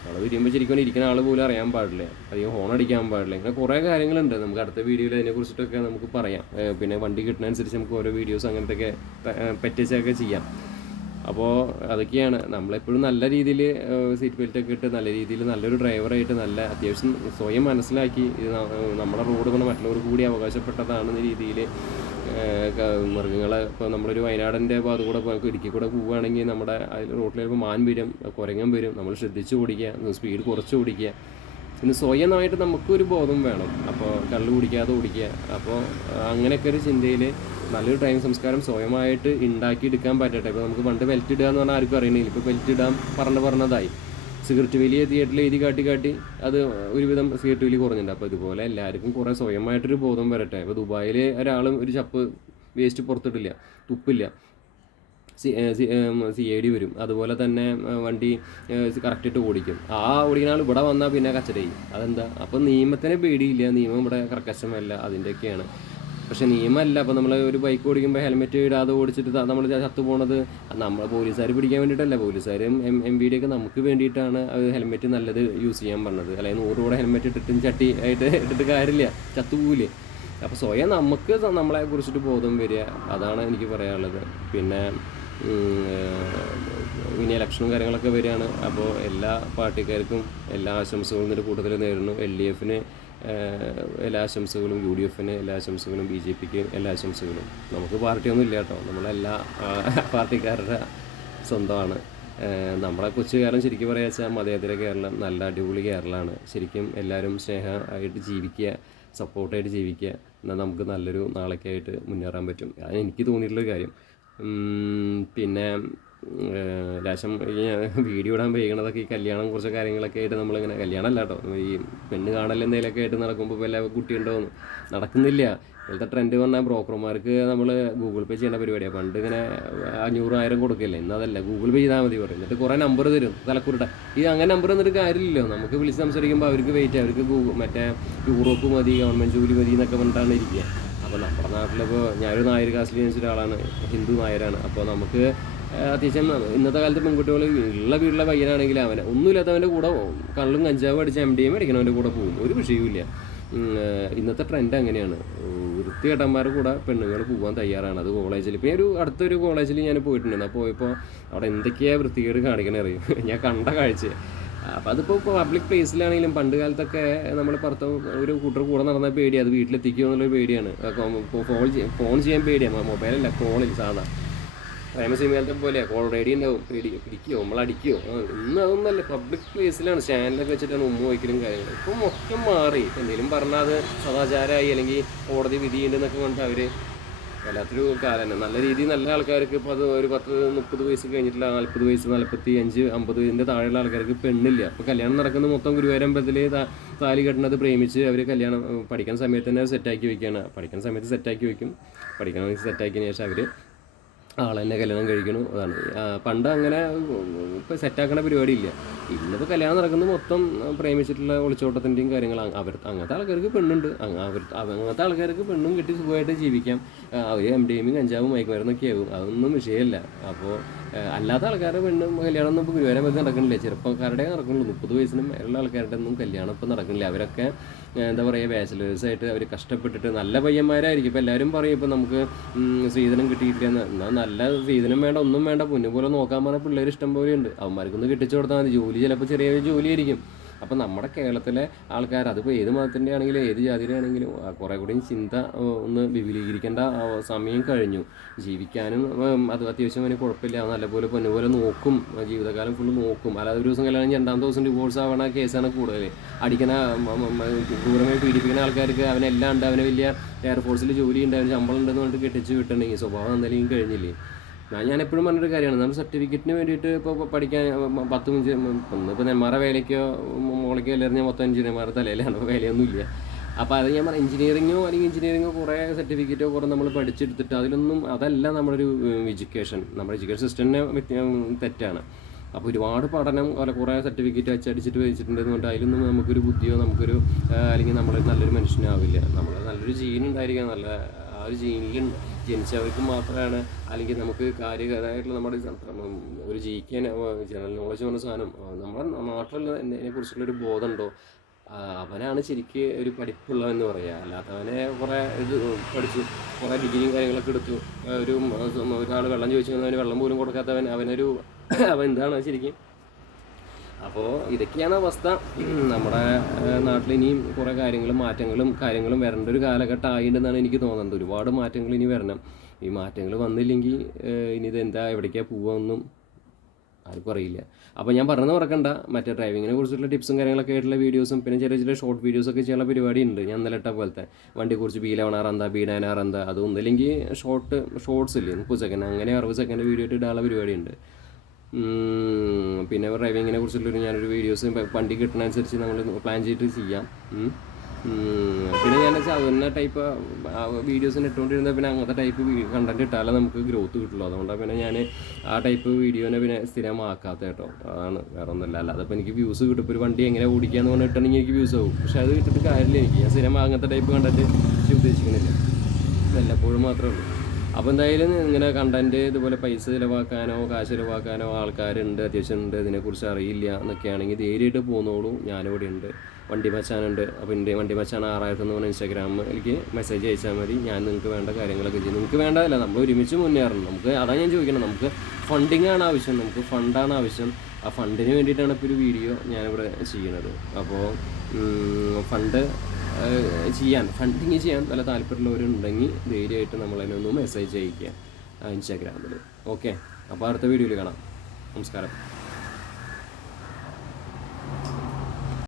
വളവ് തിരിയുമ്പോൾ ശരിക്കും ഇരിക്കുന്ന ആൾ പോലും അറിയാൻ പാടില്ല, അധികം ഹോൺ അടിക്കാൻ പാടില്ല. ഇങ്ങനെ കുറേ കാര്യങ്ങളുണ്ട്. നമുക്ക് അടുത്ത വീഡിയോയിൽ അതിനെക്കുറിച്ചിട്ടൊക്കെ നമുക്ക് പറയാം. പിന്നെ വണ്ടി കിട്ടുന്നതനുസരിച്ച് നമുക്ക് ഓരോ വീഡിയോസ് അങ്ങനത്തെയൊക്കെ പറ്റിച്ചൊക്കെ ചെയ്യാം. അപ്പോൾ അതൊക്കെയാണ്. നമ്മളെപ്പോഴും നല്ല രീതിയിൽ സീറ്റ് ബെൽറ്റൊക്കെ ഇട്ട് നല്ല രീതിയിൽ നല്ലൊരു ഡ്രൈവറായിട്ട് നല്ല അത്യാവശ്യം സ്വയം മനസ്സിലാക്കി ഇത് നമ്മുടെ റോഡ് കൊണ്ട് മറ്റുള്ളവർക്ക് കൂടി അവകാശപ്പെട്ടതാണെന്ന രീതിയിൽ മൃഗങ്ങളെ ഇപ്പോൾ നമ്മളൊരു വയനാടിൻ്റെ ഭാഗത്ത് കൂടെ ഇടുക്കി കൂടെ പോവുകയാണെങ്കിൽ നമ്മുടെ അതിൽ റോട്ടിൽ ചിലപ്പോൾ മാൻ വരും, കുരങ്ങൻ വരും, നമ്മൾ ശ്രദ്ധിച്ച് ഓടിക്കുക, സ്പീഡ് കുറച്ച് ഓടിക്കുക. പിന്നെ സ്വയമായിട്ട് നമുക്കൊരു ബോധം വേണം. അപ്പോൾ കള്ള് കുടിക്കാതെ ഓടിക്കുക. അപ്പോൾ അങ്ങനെയൊക്കെ ഒരു ചിന്തയിൽ നല്ലൊരു ഡ്രൈവിംഗ് സംസ്കാരം സ്വയമായിട്ട് ഉണ്ടാക്കിയെടുക്കാൻ പറ്റട്ടെ. ഇപ്പോൾ നമുക്ക് പണ്ട് ബെൽറ്റ് ഇടുക എന്ന് പറഞ്ഞാൽ ആർക്കും അറിയണില്ല. ഇപ്പോൾ ബെൽറ്റ് ഇടാൻ പറഞ്ഞതായി. സിഗരറ്റ് വലിയ തിയേറ്ററിൽ എഴുതി കാട്ടി അത് ഒരുവിധം സിഗരറ്റ് വലി കുറഞ്ഞിട്ടുണ്ട്. അപ്പോൾ ഇതുപോലെ എല്ലാവർക്കും കുറേ സ്വയമായിട്ടൊരു ബോധം വരട്ടെ. ഇപ്പോൾ ദുബായിൽ ഒരാളും ഒരു ചപ്പ് വേസ്റ്റ് പുറത്തിട്ടില്ല, തുപ്പില്ല, CID വരും. അതുപോലെ തന്നെ വണ്ടി കറക്റ്റായിട്ട് ഓടിക്കും. ഓടിക്കുന്ന ആൾ ഇവിടെ വന്നാൽ പിന്നെ കച്ചടയും. അതെന്താ? അപ്പോൾ നിയമത്തിനെ പേടിയില്ല, നിയമം ഇവിടെ കർക്കശമല്ല, അതിൻ്റെയൊക്കെയാണ്. പക്ഷെ നിയമമല്ല. അപ്പോൾ നമ്മൾ ഒരു ബൈക്ക് ഓടിക്കുമ്പോൾ ഹെൽമെറ്റ് ഇടാതെ ഓടിച്ചിട്ട് നമ്മൾ ചത്തു പോണത് നമ്മൾ പോലീസുകാർ പിടിക്കാൻ വേണ്ടിയിട്ടല്ല. പോലീസുകാരും MVD ഒക്കെ നമുക്ക് വേണ്ടിയിട്ടാണ് ഹെൽമെറ്റ് നല്ലത് യൂസ് ചെയ്യാൻ പറഞ്ഞത്. അല്ലെങ്കിൽ 100 രൂപ ഹെൽമെറ്റ് ഇട്ടിട്ടും ചട്ടി ആയിട്ട് ഇട്ടിട്ട് കാര്യമില്ല, ചത്തുപോവില്ലേ. അപ്പോൾ സ്വയം നമുക്ക് നമ്മളെ കുറിച്ചിട്ട് ബോധം വരിക, അതാണ് എനിക്ക് പറയാനുള്ളത്. പിന്നെ ഇലക്ഷനും കാര്യങ്ങളൊക്കെ വരികയാണ്. അപ്പോൾ എല്ലാ പാർട്ടിക്കാർക്കും എല്ലാ ആശംസകളും ഇതിൻ്റെ കൂട്ടത്തിൽ നേരുന്നു. LDFന് എല്ലാ ആശംസകളും, UDF എല്ലാ ആശംസകളും, BJP എല്ലാ ആശംസകളും. നമുക്ക് പാർട്ടിയൊന്നും ഇല്ല കേട്ടോ, നമ്മളെല്ലാ പാർട്ടിക്കാരുടെ സ്വന്തമാണ്. നമ്മുടെ കൊച്ചു കേരളം ശരിക്കും പറയുക വെച്ചാൽ മതേതര കേരളം, നല്ല അടിപൊളി കേരളമാണ്. ശരിക്കും എല്ലാവരും സ്നേഹമായിട്ട് ജീവിക്കുക, സപ്പോർട്ടായിട്ട് ജീവിക്കുക, എന്നാൽ നമുക്ക് നല്ലൊരു നാളേക്കായിട്ട് മുന്നേറാൻ പറ്റും. അത് എനിക്ക് തോന്നിയിട്ടുള്ളൊരു കാര്യം. പിന്നെ ലേശം വീഡിയോ ഇടാൻ വൈകണതൊക്കെ ഈ കല്യാണം കുറച്ച് കാര്യങ്ങളൊക്കെ ആയിട്ട് നമ്മളിങ്ങനെ, കല്യാണമല്ല കേട്ടോ, ഈ പെണ്ണ് കാണൽ എന്തെങ്കിലുമൊക്കെ ആയിട്ട് നടക്കുമ്പോൾ എല്ലാ കുട്ടിയുണ്ടോന്ന് നടക്കുന്നില്ല. ഇപ്പോഴത്തെ ട്രെൻഡ് പറഞ്ഞാൽ ബ്രോക്കർമാർക്ക് നമ്മൾ ഗൂഗിൾ പേ ചെയ്യേണ്ട പരിപാടിയാണ്. പണ്ട് ഇങ്ങനെ 500,000 കൊടുക്കില്ല, ഇന്നതല്ല, ഗൂഗിൾ പേ ചെയ്താൽ മതി പറയും. എന്നിട്ട് കുറേ നമ്പർ തരും തലക്കുരുട്ട. ഈ അങ്ങനെ നമ്പർ എന്നിട്ട് കാര്യമില്ലല്ലോ, നമുക്ക് വിളിച്ച് സംസാരിക്കുമ്പോൾ അവർക്ക് വെയിറ്റ്, അവർക്ക് മറ്റേ യൂറോപ്പ് മതി, ഗവൺമെൻറ് ജോലി മതി എന്നൊക്കെ പറഞ്ഞിട്ടാണ് ഇരിക്കുക. അപ്പോൾ നമ്മുടെ നാട്ടിലിപ്പോൾ ഞാനൊരു നായർ കാസ്റ്റിൽ ജനിച്ച ഒരാളാണ്, ഹിന്ദു നായരാണ്. അപ്പോൾ നമുക്ക് അത്യാവശ്യം ഇന്നത്തെ കാലത്ത് പെൺകുട്ടികൾ ഉള്ള വീട്ടിലെ പയ്യനാണെങ്കിൽ അവനെ ഒന്നുമില്ലാത്തവൻ്റെ കൂടെ കള്ളും കഞ്ചാവും അടിച്ച് MDMA അടിക്കണവൻ്റെ കൂടെ പോകും, ഒരു വിഷയവുമില്ല. ഇന്നത്തെ ട്രെൻഡ് അങ്ങനെയാണ്. വൃത്തികെട്ടന്മാരുടെ കൂടെ പെണ്ണുങ്ങൾ പോകാൻ തയ്യാറാണ്. അത് കോളേജിൽ, ഇപ്പോൾ ഒരു അടുത്തൊരു കോളേജിൽ ഞാൻ പോയിട്ടുണ്ടായിരുന്നു. അപ്പോൾ പോയപ്പോൾ അവിടെ എന്തൊക്കെയാണ് വൃത്തികേട് കാണിക്കണേ അറിയും, ഞാൻ കണ്ട കാഴ്ച. അപ്പോൾ അതിപ്പോൾ പബ്ലിക് പ്ലേസിലാണെങ്കിലും പണ്ട് കാലത്തൊക്കെ നമ്മൾ പുറത്ത് ഒരു കൂട്ടർ കൂടെ നടന്ന പേടിയാണ്, അത് വീട്ടിലെത്തിക്കുമോ എന്നുള്ളൊരു പേടിയാണ്. ഫോൺ ചെയ്യാൻ പേടിയാണ്, മൊബൈലല്ല, കോളിൽ സാധാ പ്രേമസിനിമയിലത്തെ പോലെ കോൾ റേഡി ഉണ്ടാവും, പിടിക്കുമോ നമ്മളടിക്കുമോ. ഇന്ന് അതൊന്നല്ല, പബ്ലിക് പ്ലേസിലാണ് സ്റ്റാൻഡിലൊക്കെ വെച്ചിട്ടാണ് ഉമ്മ വയ്ക്കലും കാര്യങ്ങൾ. ഇപ്പം മൊത്തം മാറി. എന്തെങ്കിലും പറഞ്ഞാൽ അത് സദാചാരമായി അല്ലെങ്കിൽ കോടതി വിധിയുണ്ടെന്നൊക്കെ കൊണ്ട് അവർ വല്ലാത്തൊരു കാലം തന്നെ. നല്ല രീതിയിൽ നല്ല ആൾക്കാർക്ക് ഇപ്പോൾ അത് ഒരു 10-30 വയസ്സ് കഴിഞ്ഞിട്ടില്ല, 40 വയസ്സ്, 45, 50 താഴെയുള്ള ആൾക്കാർക്ക് പെണ്ണില്ല. അപ്പോൾ കല്യാണം നടക്കുന്നത് മൊത്തം ഗുരുവായൂരമ്പലത്തിൽ താലി കെട്ടുന്നത് പ്രേമിച്ച് അവർ കല്യാണം പഠിക്കുന്ന സമയത്ത് തന്നെ സെറ്റാക്കി വയ്ക്കുകയാണ്. പഠിക്കുന്ന സമയത്ത് സെറ്റാക്കി വയ്ക്കും, പഠിക്കണമെങ്കിൽ സെറ്റാക്കിയതിന് ശേഷം അവർ ആളെന്നെ കല്യാണം കഴിക്കണം. അതാണ് പണ്ട് അങ്ങനെ ഇപ്പോൾ സെറ്റാക്കണ പരിപാടി ഇല്ല. ഇന്നിപ്പോൾ കല്യാണം നടക്കുന്നത് മൊത്തം പ്രേമിച്ചിട്ടുള്ള ഒളിച്ചോട്ടത്തിൻ്റെയും കാര്യങ്ങളാണ്. അങ്ങനത്തെ ആൾക്കാർക്ക് പെണ്ണുണ്ട്, അങ്ങനത്തെ ആൾക്കാർക്ക് പെണ്ണും കിട്ടി സുഖമായിട്ട് ജീവിക്കാം. അവർ MDMA കഞ്ചാവും മയക്കുമരുന്നൊക്കെ ആവും, അതൊന്നും വിഷയമല്ല. അപ്പോൾ അല്ലാത്ത ആൾക്കാരുടെ പെണ്ണും കല്യാണം ഒന്നും ഇപ്പോൾ ഗുരുവായൂരം വെച്ച് നടക്കണില്ല. ചെറുപ്പക്കാരുടെ നടക്കുന്നുള്ളൂ, 30 വയസ്സിനും മേലുള്ള ആൾക്കാരുടെ ഒന്നും കല്യാണം ഇപ്പോൾ നടക്കണില്ല. അവരൊക്കെ എന്താ പറയുക, ബാച്ചിലേഴ്സായിട്ട് അവർ കഷ്ടപ്പെട്ടിട്ട് നല്ല പയ്യന്മാരായിരിക്കും. ഇപ്പോൾ എല്ലാവരും പറയും ഇപ്പോൾ നമുക്ക് സ്ത്രീധനം കിട്ടിയിട്ടില്ല, എന്നാൽ നല്ല സ്ത്രീധനം വേണ്ട, ഒന്നും വേണ്ട, പൊന്നുപോലെ നോക്കാൻ പറഞ്ഞ പിള്ളേർ ഇഷ്ടം പോലെയുണ്ട്. അവന്മാർക്കൊന്ന് കെട്ടിച്ചു കൊടുത്താൽ മതി. ജോലി ചിലപ്പോൾ ചെറിയൊരു ജോലിയായിരിക്കും. അപ്പം നമ്മുടെ കേരളത്തിലെ ആൾക്കാർ, അതിപ്പോൾ ഏത് മതത്തിൻ്റെ ആണെങ്കിലും ഏത് ജാതിയുടെ ആണെങ്കിലും കുറേ കൂടി ചിന്ത ഒന്ന് വിപുലീകരിക്കേണ്ട സമയം കഴിഞ്ഞു. ജീവിക്കാനും അത് അത്യാവശ്യം അതിന് കുഴപ്പമില്ല, നല്ലപോലെ പൊന്നുപോലെ നോക്കും, ജീവിതകാലം ഫുള്ള് നോക്കും. അല്ലാതെ ഒരു ദിവസം കല്യാണം 2ാം ദിവസം ഡിവോഴ്സ് ആവണ കേസാണ് കൂടുതൽ. അടിക്കണ ക്രൂരമായി പീഡിപ്പിക്കുന്ന ആൾക്കാർക്ക് അവനെല്ലാം ഉണ്ട്, അവന് വലിയ എയർഫോഴ്സിൽ ജോലി ഉണ്ട്, അവന് ശമ്പളം ഉണ്ടെന്ന് പറഞ്ഞിട്ട് കെട്ടിച്ച് വിട്ടുണ്ടെങ്കിൽ സ്വഭാവം എന്തായാലും കഴിഞ്ഞില്ലേ. ഞാൻ എപ്പോഴും പറഞ്ഞൊരു കാര്യമാണ്, നമ്മൾ സർട്ടിഫിക്കറ്റിന് വേണ്ടിയിട്ട് ഇപ്പോൾ പഠിക്കാൻ 10 മിനിറ്റ് ഇപ്പോൾ നെന്മാറ വേലയ്ക്കോ മോളിക്കോ എല്ലാം മൊത്തം എഞ്ചിനീയർമാരുടെ തലയിലാണ്, വേലയൊന്നുമില്ല. അപ്പോൾ അത് ഞാൻ പറഞ്ഞ എഞ്ചിനീയറിങ്ങോ അല്ലെങ്കിൽ എഞ്ചിനീയറിങ്ങോ കുറേ സർട്ടിഫിക്കറ്റോ കുറേ നമ്മൾ പഠിച്ചെടുത്തിട്ട് അതിലൊന്നും അതല്ല നമ്മളൊരു എഡ്യൂക്കേഷൻ. നമ്മുടെ എഡ്യൂക്കേഷൻ സിസ്റ്റം തെറ്റാണ്. അപ്പോൾ ഒരുപാട് പഠനം കുറേ സർട്ടിഫിക്കറ്റ് അച്ചടിച്ചിട്ട് വെച്ചിട്ടുണ്ടെന്ന് കൊണ്ട് അതിലൊന്നും നമുക്കൊരു ബുദ്ധിയോ നമുക്കൊരു അല്ലെങ്കിൽ നമ്മളൊരു നല്ലൊരു മനുഷ്യനാവില്ല. നമ്മൾ നല്ലൊരു ജീൻ ഉണ്ടായിരിക്കണം, നല്ല ആ ഒരു ജീനിൽ ജനിച്ചവർക്ക് മാത്രമാണ്, അല്ലെങ്കിൽ നമുക്ക് കാര്യമായിട്ടുള്ള നമ്മുടെ ഒരു ജീവിക്കാൻ ജനറൽ നോളജ് പറഞ്ഞ സാധനം നമ്മുടെ നാട്ടിലുള്ള ഇതിനെക്കുറിച്ചുള്ളൊരു ബോധമുണ്ടോ, അവനാണ് ശരിക്ക് ഒരു പഠിപ്പുള്ളതെന്ന് പറയുക. അല്ലാത്തവനെ കുറേ ഇത് പഠിച്ചു, കുറേ ഡിഗ്രിയും കാര്യങ്ങളൊക്കെ എടുത്തു, ഒരാൾ വെള്ളം ചോദിച്ചു അവന് വെള്ളം പോലും കൊടുക്കാത്തവൻ അവൻ എന്താണ് ശരിക്കും. അപ്പോൾ ഇതൊക്കെയാണ് അവസ്ഥ. നമ്മുടെ നാട്ടിൽ ഇനിയും കുറേ മാറ്റങ്ങളും വരേണ്ട ഒരു കാലഘട്ടം ആയിട്ടുണ്ടെന്നാണ് എനിക്ക് തോന്നുന്നത്. ഒരുപാട് മാറ്റങ്ങൾ ഇനി വരണം. ഈ മാറ്റങ്ങൾ വന്നില്ലെങ്കിൽ ഇനി ഇതെന്താ എവിടേക്കാണ് പോവുകയെന്നും ആർക്കും അറിയില്ല. അപ്പോൾ ഞാൻ പറഞ്ഞത് മറക്കണ്ട, മറ്റേ ഡ്രൈവിങ്ങിനെ കുറിച്ചുള്ള ടിപ്സും കാര്യങ്ങളൊക്കെ ആയിട്ടുള്ള വീഡിയോസും പിന്നെ ചെറിയ ഷോർട്ട് വീഡിയോസൊക്കെ ചെയ്യാനുള്ള പരിപാടി ഉണ്ട്. ഞാൻ ഇന്നലെ ഇട്ട പോലത്തെ വണ്ടിയെക്കുറിച്ച് B11R എന്താ, B9R എന്താ, അതൊന്നില്ലെങ്കിൽ ഷോർട്സ് ഇല്ലേ 30 സെക്കൻഡ്, അങ്ങനെ 60 സെക്കൻഡ് വീഡിയോ ഇട്ട് ഇടാനുള്ള പരിപാടി ഉണ്ട്. പിന്നെ ഡ്രൈവിങ്ങിനെ കുറിച്ചുള്ളൊരു ഞാനൊരു വീഡിയോസ് വണ്ടി കിട്ടുന്നതനുസരിച്ച് നമ്മൾ പ്ലാൻ ചെയ്തിട്ട് ചെയ്യാം. പിന്നെ ഞാൻ സാധാരണ ടൈപ്പ് വീഡിയോസിന് ഇട്ടുകൊണ്ടിരുന്നത് പിന്നെ അങ്ങനത്തെ ടൈപ്പ് കണ്ടൻറ്റ് ഇട്ടാലേ നമുക്ക് ഗ്രോത്ത് കിട്ടുള്ളൂ. അതുകൊണ്ടാണ് പിന്നെ ഞാൻ ആ ടൈപ്പ് വീഡിയോനെ പിന്നെ സ്ഥിരമാക്കാത്ത കേട്ടോ. അതാണ്, വേറെ ഒന്നുമില്ല. അല്ലാതെ ഇപ്പോൾ എനിക്ക് വ്യൂസ് കിട്ടും. ഇപ്പോൾ ഒരു വണ്ടി എങ്ങനെ ഓടിക്കാന്ന് പറഞ്ഞിട്ടുണ്ടെങ്കിൽ എനിക്ക് വ്യൂസ് ആവും. പക്ഷേ അത് കിട്ടിയിട്ട് കാര്യമില്ല. എനിക്ക് ഞാൻ സ്ഥിരം അങ്ങനത്തെ ടൈപ്പ് കണ്ടൻറ്റ് ഉദ്ദേശിക്കുന്നില്ല, വല്ലപ്പോഴും മാത്രമേ ഉള്ളൂ. അപ്പോൾ എന്തായാലും ഇങ്ങനെ കണ്ടൻറ്റ് ഇതുപോലെ പൈസ ചിലവാക്കാനോ കാശ് ചിലവാക്കാനോ ആൾക്കാരുണ്ട്, അത്യാവശ്യം ഉണ്ട്, ഇതിനെക്കുറിച്ച് അറിയില്ല എന്നൊക്കെയാണെങ്കിൽ ധൈര്യമായിട്ട് പോന്നോളൂ. ഞാനിവിടെ ഉണ്ട്, വണ്ടി മച്ചാനുണ്ട്. അപ്പോൾ എൻ്റെ വണ്ടി മച്ചാൻ 6000 എന്ന് പറഞ്ഞ ഇൻസ്റ്റാഗ്രാമിൽ എനിക്ക് മെസ്സേജ് അയച്ചാൽ മതി. ഞാൻ നിങ്ങൾക്ക് വേണ്ട കാര്യങ്ങളൊക്കെ ചെയ്യും. നിങ്ങൾക്ക് വേണ്ടതല്ല, നമ്മൾ ഒരുമിച്ച് മുന്നേറണം. നമുക്ക് അതാണ് ഞാൻ ചോദിക്കണം. നമുക്ക് ഫണ്ടിങ്ങാണ് ആവശ്യം, നമുക്ക് ഫണ്ടാണ് ആവശ്യം. ആ ഫണ്ടിന് വേണ്ടിയിട്ടാണ് ഇപ്പോൾ ഒരു വീഡിയോ ഞാനിവിടെ ചെയ്യുന്നത്. അപ്പോൾ ഫണ്ട് ഫണ്ടിങ് ചെയ്യാൻ നല്ല താല്പര്യമുള്ളവരുണ്ടെങ്കിൽ ധൈര്യമായിട്ട് നമ്മളതിനൊന്ന് മെസ്സേജ് അയക്കുക ഇൻസ്റ്റാഗ്രാമിൽ. ഓക്കെ, അപ്പോൾ അടുത്ത വീഡിയോയിൽ കാണാം. നമസ്കാരം.